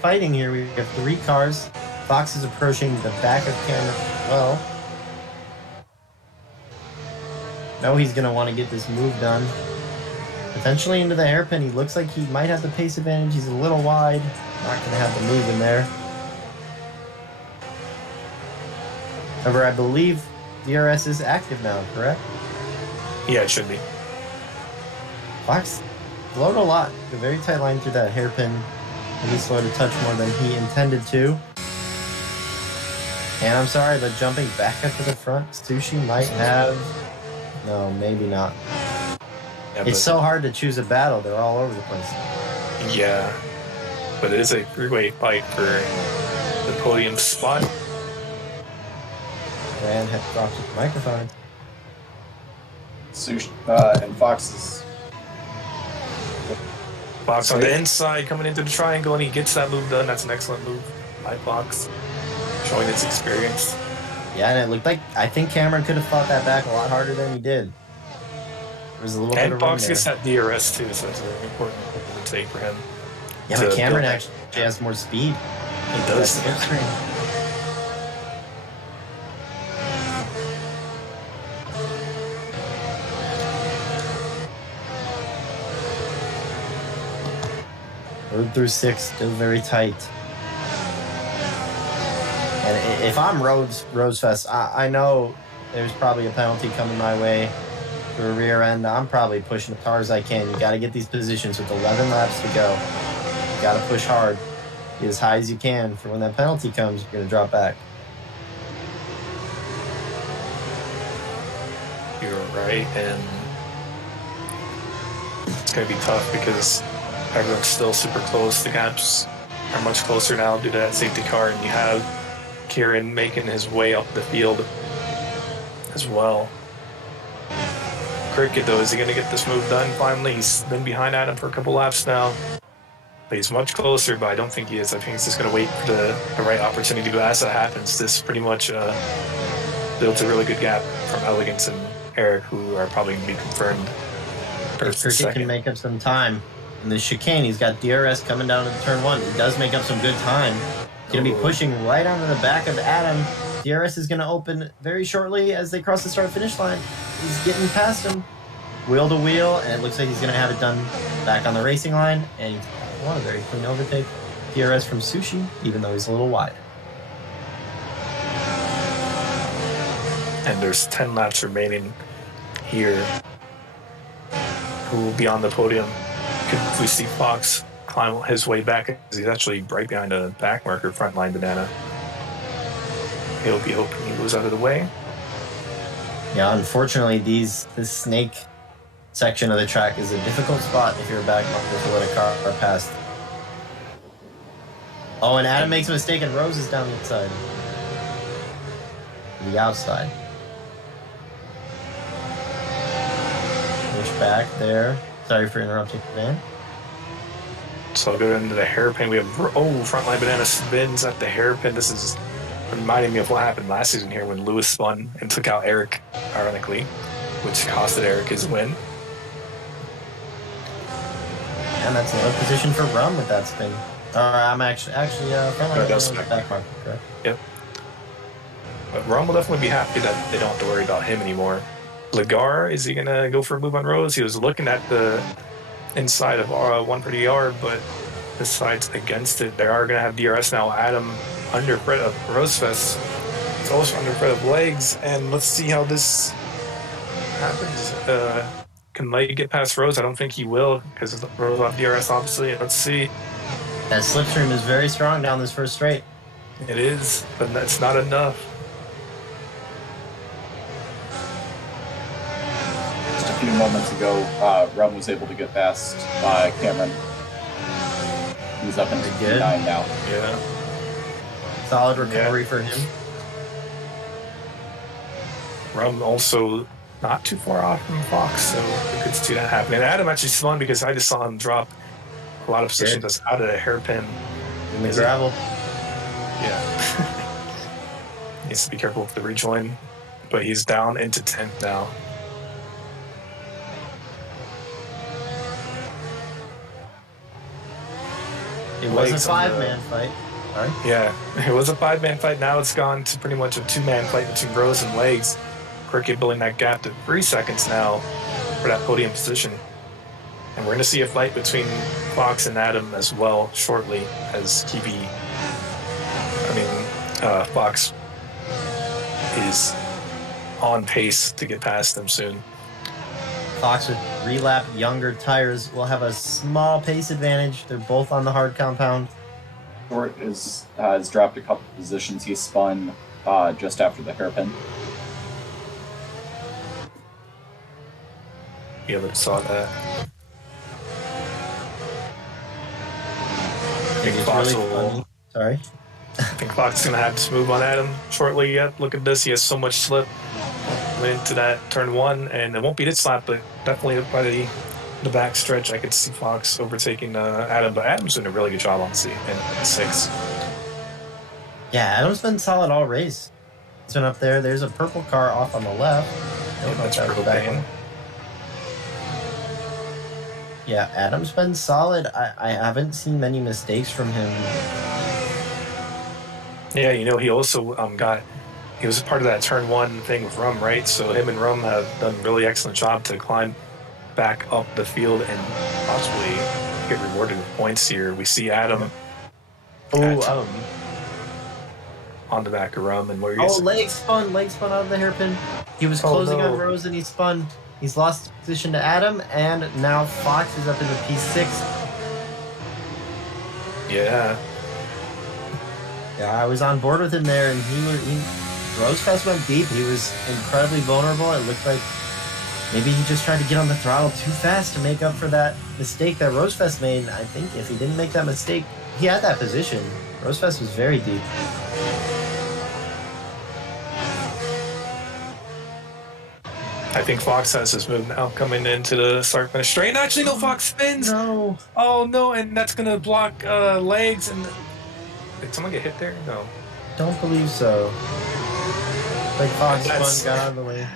fighting here. We have 3 cars. Fox is approaching the back of Cameron as well. Now he's going to want to get this move done. Potentially into the hairpin. He looks like he might have the pace advantage. He's a little wide. Not going to have the move in there. However, I believe DRS is active now, correct? Yeah, it should be. Fox slowed a lot. A very tight line through that hairpin. Maybe slowed a touch more than he intended to. And I'm sorry, but jumping back up to the front, Sushi might have... No, maybe not. Yeah, it's so hard to choose a battle. They're all over the place. Yeah. But it is a three-way fight for the podium spot. Fran had dropped the microphone. And Fox is... Fox on the inside coming into the triangle, and he gets that move done. That's an excellent move by Fox, showing his experience. Yeah, and it looked like I think Cameron could have fought that back a lot harder than he did. There was a little bit of room Fox there. gets that DRS too, so it's a very important take for him. Yeah, but Cameron actually has more speed. He does. Road through 6, still very tight. And if I'm Rosefest, I know there's probably a penalty coming my way for a rear end. I'm probably pushing as hard as I can. You got to get these positions with 11 laps to go. You got to push hard. Get as high as you can for when that penalty comes, you're going to drop back. You're right, and it's going to be tough because everyone's still super close. The gaps are much closer now due to that safety car, and you have Kieran making his way up the field as well. Cricket, though, is he going to get this move done finally? He's been behind Adam for a couple laps now. But he's much closer, but I don't think he is. I think he's just going to wait for the right opportunity. But as that happens, this pretty much builds a really good gap from Elegance and Eric, who are probably going to be confirmed first and Cricket second. can make up some time. In the chicane, he's got DRS coming down to turn 1. He does make up some good time. He's going to be pushing right onto the back of Adam. DRS is going to open very shortly as they cross the start-finish line. He's getting past him. Wheel to wheel, and it looks like he's going to have it done back on the racing line. And he's a very clean overtake. DRS from Sushi, even though he's a little wide. And there's 10 laps remaining here. Who will be on the podium? Could we see Fox climb his way back? Because he's actually right behind a back marker, frontline Banana. He'll be hoping he moves out of the way. Yeah, unfortunately, this snake section of the track is a difficult spot if you're a back marker to let a car past. Oh, and Adam makes a mistake and Rose is down the inside. The outside. Push back there. Sorry for interrupting, man. So I'll go into the hairpin. We have, frontline Banana spins at the hairpin. This is reminding me of what happened last season here when Lewis spun and took out Eric, ironically, which costed Eric his win. And that's another position for Rum with that spin. I'm actually frontline back marker, correct? Yep. But Rum will definitely be happy that they don't have to worry about him anymore. Lagar, is he going to go for a move on Rose? He was looking at the inside of 130 yard, but decides against it. They are going to have DRS now. Adam under threat of Rosefest. It's also under threat of Legs, and let's see how this happens. Can Leg get past Rose? I don't think he will, because Rose on DRS, obviously. Let's see. That slipstream is very strong down this first straight. It is, but that's not enough. Just a few moments ago, Rum was able to get past Cameron. He's up in 59 now. Yeah. Solid recovery for him. Rum also not too far off from Fox, so we could see that happening. Adam actually spun because I just saw him drop a lot of positions that's out of the hairpin. In the gravel. Yeah. Needs to be careful with the rejoin, but he's down into 10th now. It was a 5-man fight. Sorry? Yeah, it was a 5-man fight. Now it's gone to pretty much a 2-man fight between Rose and Legs. Cricket building that gap to 3 seconds now for that podium position. And we're going to see a fight between Fox and Adam as well shortly as Fox is on pace to get past them soon. Fox with relap younger tires will have a small pace advantage. They're both on the hard compound. Short has dropped a couple positions. He spun just after the hairpin. Yeah, but saw that. I think it's really funny. Sorry. I think Fox is going to have this move on Adam shortly. Yep, look at this. He has so much slip went into that turn 1, and it won't be this lap, but definitely by the back stretch, I could see Fox overtaking Adam. But Adam's doing a really good job on in 6. Yeah, Adam's been solid all race. He's been up there. There's a purple car off on the left. That's propane. Yeah, Adam's been solid. I haven't seen many mistakes from him. Yeah, he also he was part of that turn 1 thing with Rum, right? So him and Rum have done a really excellent job to climb back up the field and possibly get rewarded with points here. We see Adam on the back of Rum, and where he's leg spun out of the hairpin. He was closing on Rose and he spun. He's lost position to Adam, and now Fox is up in the P6. Yeah, I was on board with him there, and Rosefest went deep. He was incredibly vulnerable. It looked like maybe he just tried to get on the throttle too fast to make up for that mistake that Rosefest made. I think if he didn't make that mistake, he had that position. Rosefest was very deep. I think Fox has his move now coming into the start finish straight. And actually, no, Fox spins. No. Oh, no, and that's going to block legs. And did someone get hit there? No. Don't believe so. Like Fox spun, got out of the way.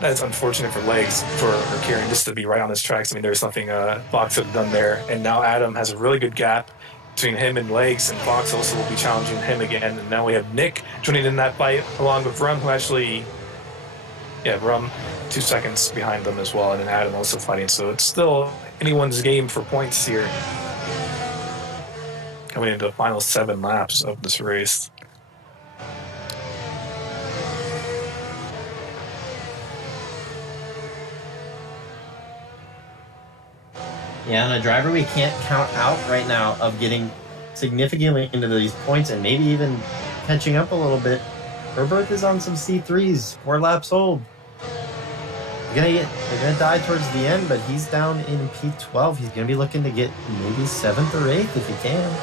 That's unfortunate for legs, for Kieran, just to be right on his tracks. I mean, there's nothing Fox could have done there. And now Adam has a really good gap between him and legs, and Fox also will be challenging him again. And now we have Nick joining in that fight along with Rum, who actually... Yeah, Rum 2 seconds behind them as well, and then Adam also fighting. So it's still anyone's game for points here. Coming into the final 7 laps of this race. Yeah, and a driver we can't count out right now of getting significantly into these points and maybe even catching up a little bit. Herbert is on some C3s, 4 laps old. They're gonna die towards the end, but he's down in P12. He's gonna be looking to get maybe 7th or 8th if he can.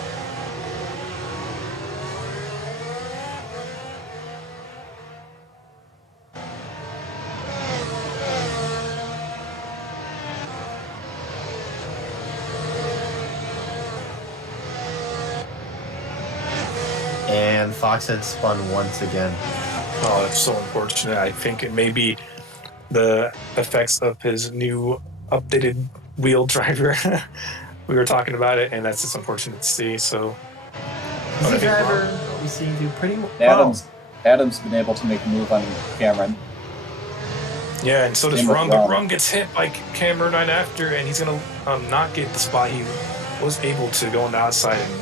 And Fox had spun once again. Oh, that's so unfortunate. I think it may be the effects of his new updated wheel driver. We were talking about it, and that's just unfortunate to see. So, Easy driver, we see him do pretty well. Adam's been able to make a move on Cameron. Yeah, and so does Rum. But Rum gets hit by Cameron right after, and he's gonna not get the spot. He was able to go on the outside and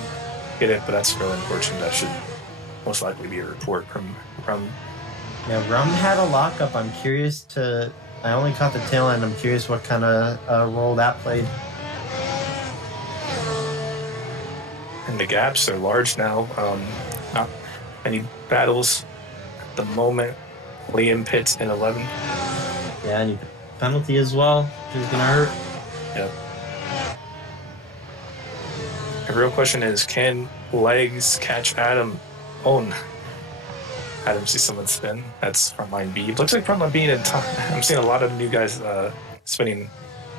get it, but that's really unfortunate. That should most likely be a report from Rum. Yeah, Rum had a lockup. I'm curious to... I only caught the tail end. I'm curious what kind of role that played. And the gaps are large now. Not many battles at the moment. Liam Pitts in 11. Yeah, and penalty as well, which is going to hurt. Yep. The real question is, can legs catch Adam? Oh, Adam sees someone spin. That's frontline B. It looks like frontline B in time. I'm seeing a lot of new guys spinning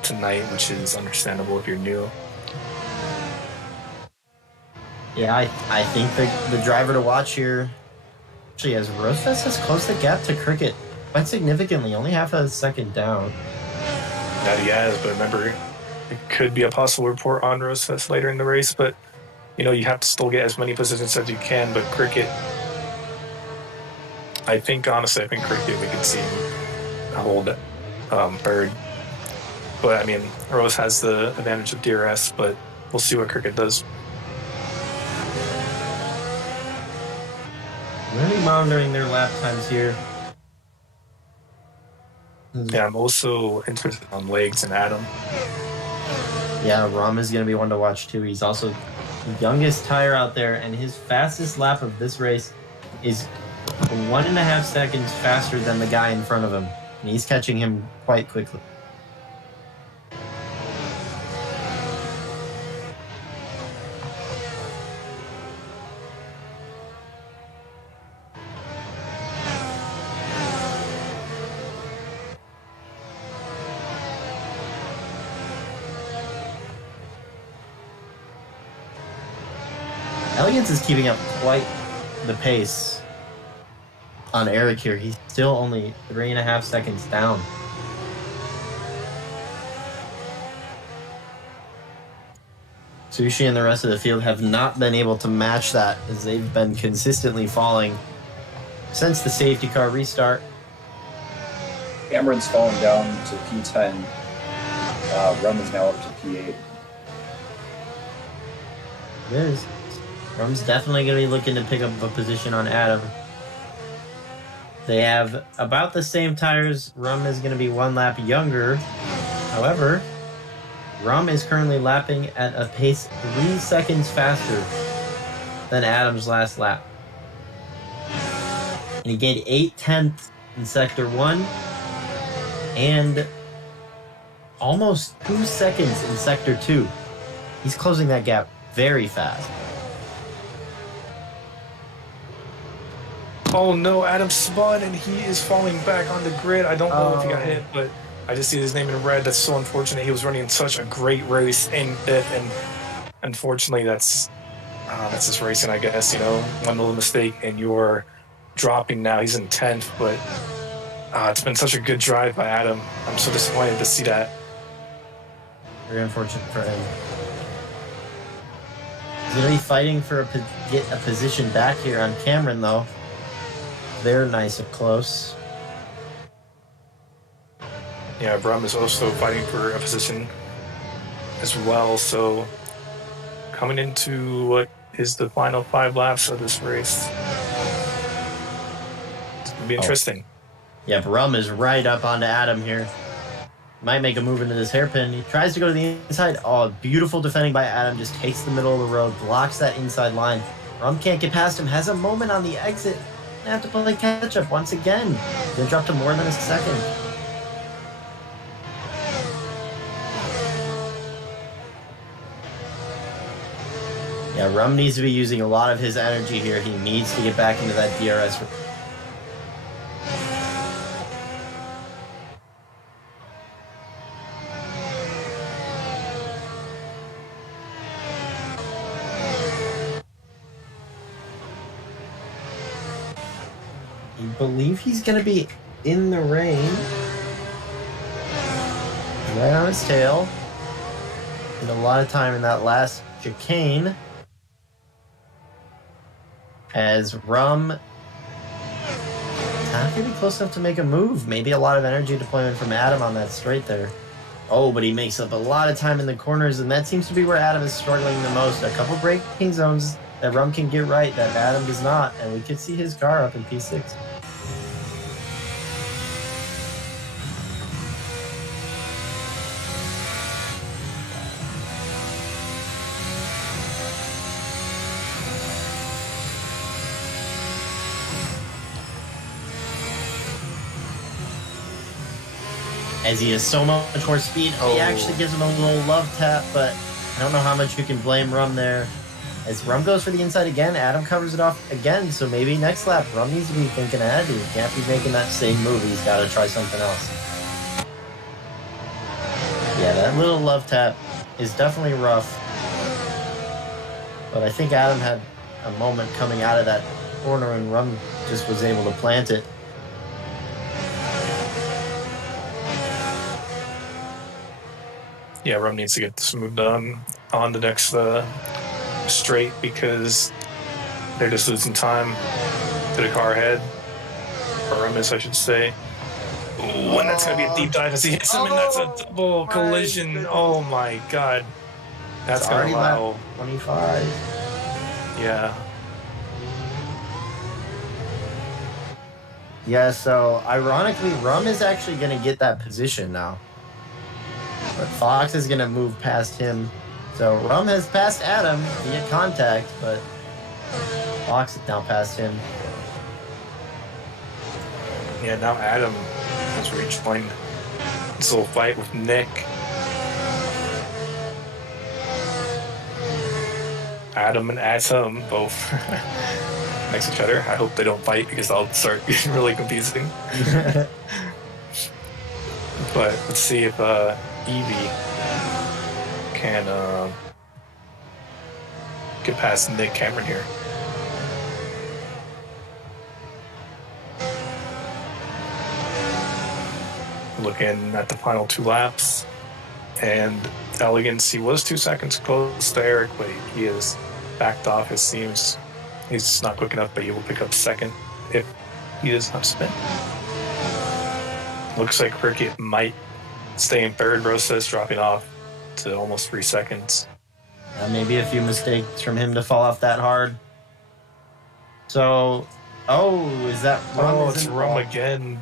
tonight, which is understandable if you're new. Yeah, I think the driver to watch here actually has Rosefest has closed the gap to Cricket quite significantly, only half a second down. That he has, but remember, it could be a possible report on Rosefest later in the race, but you have to still get as many positions as you can. But Cricket, honestly, I think Cricket, we could see him hold Bird. But I mean, Rose has the advantage of DRS, but we'll see what Cricket does. We're going to be monitoring their lap times here. Yeah, I'm also interested on legs and Adam. Yeah, Rum is going to be one to watch too. He's also the youngest tire out there, and his fastest lap of this race is 1.5 seconds faster than the guy in front of him. And he's catching him quite quickly. Elegance is keeping up quite the pace on Eric here. He's still only 3.5 seconds down. Sushi and the rest of the field have not been able to match that as they've been consistently falling since the safety car restart. Cameron's fallen down to P10. Rum is now up to P8. It is. Rum's definitely going to be looking to pick up a position on Adam. They have about the same tires. Rum is going to be 1 lap younger. However, Rum is currently lapping at a pace 3 seconds faster than Adam's last lap. And he gained 8/10 in Sector 1 and almost 2 seconds in Sector 2. He's closing that gap very fast. Oh no, Adam spun and he is falling back on the grid. I don't know if he got hit, but I just see his name in red. That's so unfortunate. He was running such a great race in 5th, and unfortunately that's just racing, I guess. You know, one little mistake and you're dropping now. He's in 10th, but it's been such a good drive by Adam. I'm so disappointed to see that. Very unfortunate for him. He's going to be fighting for get a position back here on Cameron, though. They're nice and close. Yeah, Brum is also fighting for a position as well. So coming into what is the final 5 laps of this race, it's going to be interesting. Yeah, Brum is right up onto Adam here. Might make a move into this hairpin. He tries to go to the inside. Oh, beautiful defending by Adam. Just takes the middle of the road, blocks that inside line. Brum can't get past him. Has a moment on the exit. Gonna have to play catch up once again. They dropped to more than a second. Yeah, Rum needs to be using a lot of his energy here. He needs to get back into that DRS. I believe he's going to be in the rain. Right on his tail. Did a lot of time in that last chicane. As Rum not going to be close enough to make a move. Maybe a lot of energy deployment from Adam on that straight there. Oh, but he makes up a lot of time in the corners, and that seems to be where Adam is struggling the most. A couple braking zones that Rum can get right that Adam does not, and we could see his car up in P6. As he has so much more speed, he actually gives him a little love tap, but I don't know how much you can blame Rum there. As Rum goes for the inside again, Adam covers it off again, so maybe next lap, Rum needs to be thinking ahead. He can't be making that same move. He's got to try something else. Yeah, that little love tap is definitely rough. But I think Adam had a moment coming out of that corner, and Rum just was able to plant it. Yeah, Rum needs to get this moved on the next straight because they're just losing time to the car ahead. Or Rum is, I should say. Ooh, and that's going to be a deep dive as he hits him, and that's a double collision. Goodness. Oh my god. That's going to allow 25. Yeah. Yeah, so ironically, Rum is actually going to get that position now. But Fox is going to move past him. So Rum has passed Adam via contact, but Fox is now past him. Yeah, now Adam has rejoined this little fight with Nick. Adam and Atom both next to each other. I hope they don't fight because I'll start getting really confusing. But let's see if Evie can get past Nick Cameron here. Looking at the final 2 laps, and Elegance, he was 2 seconds close to Eric, but he is backed off. It seems he's just not quick enough, but he will pick up second if he does not spin. Looks like Cricket might stay in third. Rosas dropping off to almost 3 seconds. Maybe a few mistakes from him to fall off that hard. So, is that Rum? Oh, it's Rum again.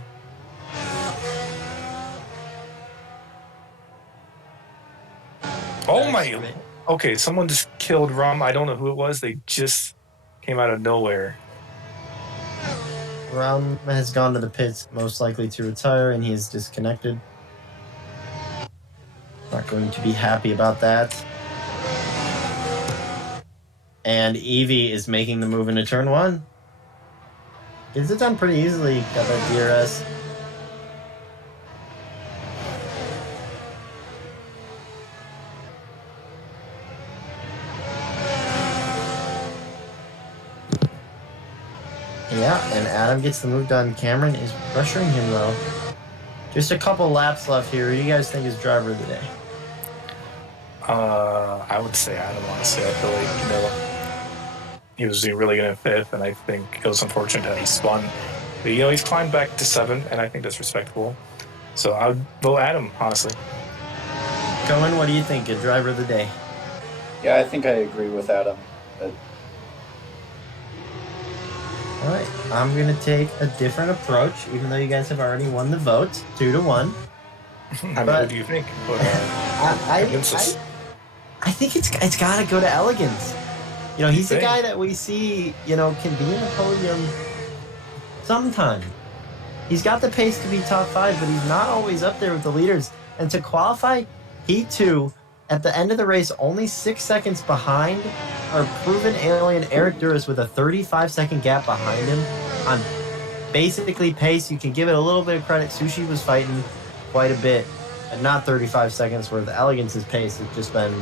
Oh my! Okay, someone just killed Rum. I don't know who it was. They just came out of nowhere. Rum has gone to the pits, most likely to retire, and he is disconnected. Not going to be happy about that. And Evie is making the move into turn 1. Gets it done pretty easily. Got that DRS. Yeah, and Adam gets the move done. Cameron is pressuring him, though. Just a couple laps left here. Who do you guys think is driver of the day? I would say Adam, honestly. I feel like, he was really good at 5th, and I think it was unfortunate that he spun. But, he's climbed back to 7th, and I think that's respectable. So I would vote Adam, honestly. Cohen, what do you think? A driver of the day? Yeah, I think I agree with Adam. All right, I'm going to take a different approach, even though you guys have already won the vote, 2-1. What do you think? I think it's got to go to Elegance. He's the guy that we see, can be in the podium sometime. He's got the pace to be top 5, but he's not always up there with the leaders. And to qualify, he too, at the end of the race, only 6 seconds behind our proven alien Eric Duras with a 35-second gap behind him on basically pace. You can give it a little bit of credit. Sushi was fighting quite a bit, but not 35 seconds worth. Elegance's pace has just been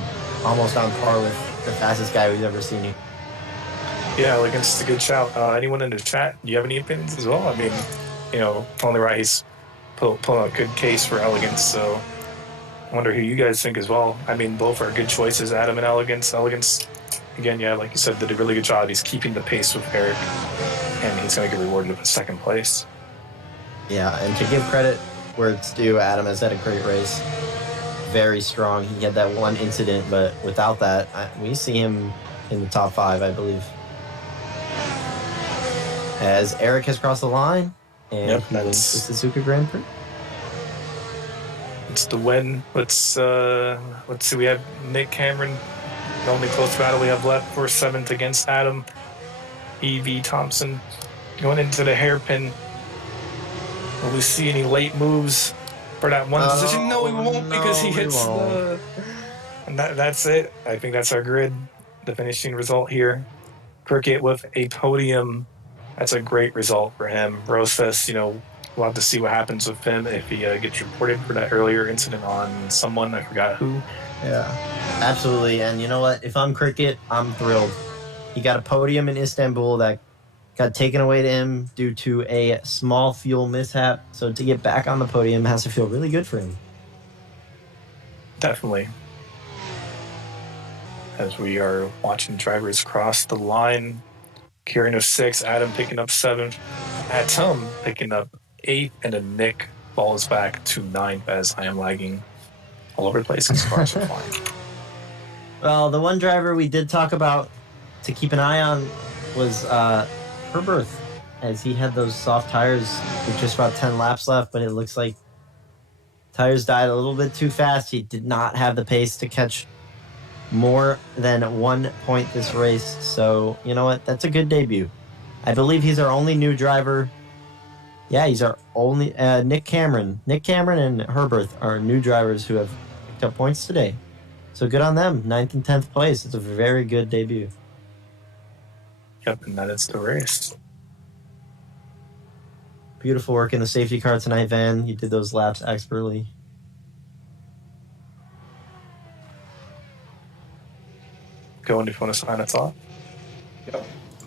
almost on par with the fastest guy we've ever seen. Yeah, Elegance is a good shout. Anyone in the chat, do you have any opinions as well? I mean, Tony Rice pulling a good case for Elegance, so I wonder who you guys think as well. I mean, both are good choices, Adam and Elegance. Elegance, again, yeah, like you said, did a really good job. He's keeping the pace with Eric, and he's going to get rewarded with 2nd place. Yeah, and to give credit where it's due, Adam has had a great race. Very strong. He had that one incident, but without that, we see him in the top 5, I believe. As Eric has crossed the line, and he wins the Suzuka Grand Prix. It's the win. Let's see. We have Nick Cameron. The only close battle we have left for 7th against Adam. E.V. Thompson going into the hairpin. Will we see any late moves for that one position? No, we won't, because he hits the... And that's it. I think that's our grid. The finishing result here. Cricket with a podium. That's a great result for him. Rosas, we'll have to see what happens with him if he gets reported for that earlier incident on someone. I forgot who. Yeah, absolutely. And you know what? If I'm Cricket, I'm thrilled. He got a podium in Istanbul that got taken away to him due to a small fuel mishap. So to get back on the podium has to feel really good for him. Definitely. As we are watching drivers cross the line, Kieran of 6, Adam picking up 7th, Atom picking up 8th, and then Nick falls back to 9th as I am lagging all over the place. Cars are flying. Well, the one driver we did talk about to keep an eye on was Herbert, as he had those soft tires with just about 10 laps left, but it looks like tires died a little bit too fast. He did not have the pace to catch more than 1 point this race. So, you know what? That's a good debut. I believe he's our only new driver. Yeah, he's our only... Nick Cameron. Nick Cameron and Herbert are new drivers who have picked up points today. So good on them. 9th and 10th place. It's a very good debut. Yep, and that is the race. Beautiful work in the safety car tonight, Van. You did those laps expertly. going if you want to sign us off. Yep.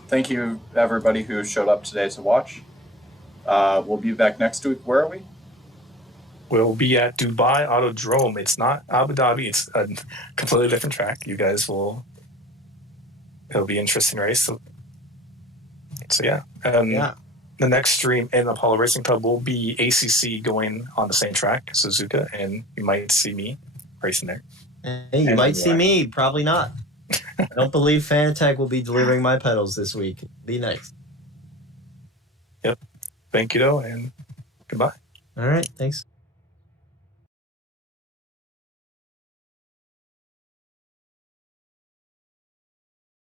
Thank you, everybody who showed up today to watch. We'll be back next week. Where are we? We'll be at Dubai Autodrome. It's not Abu Dhabi. It's a completely different track. You guys will... It'll be an interesting race. So yeah. Yeah. The next stream in Apollo Racing Club will be ACC going on the same track, Suzuka, and you might see me racing there. Hey, you might see me. Probably not. I don't believe Fanatec will be delivering my pedals this week. Be nice. Yep. Thank you, though, and goodbye. All right. Thanks.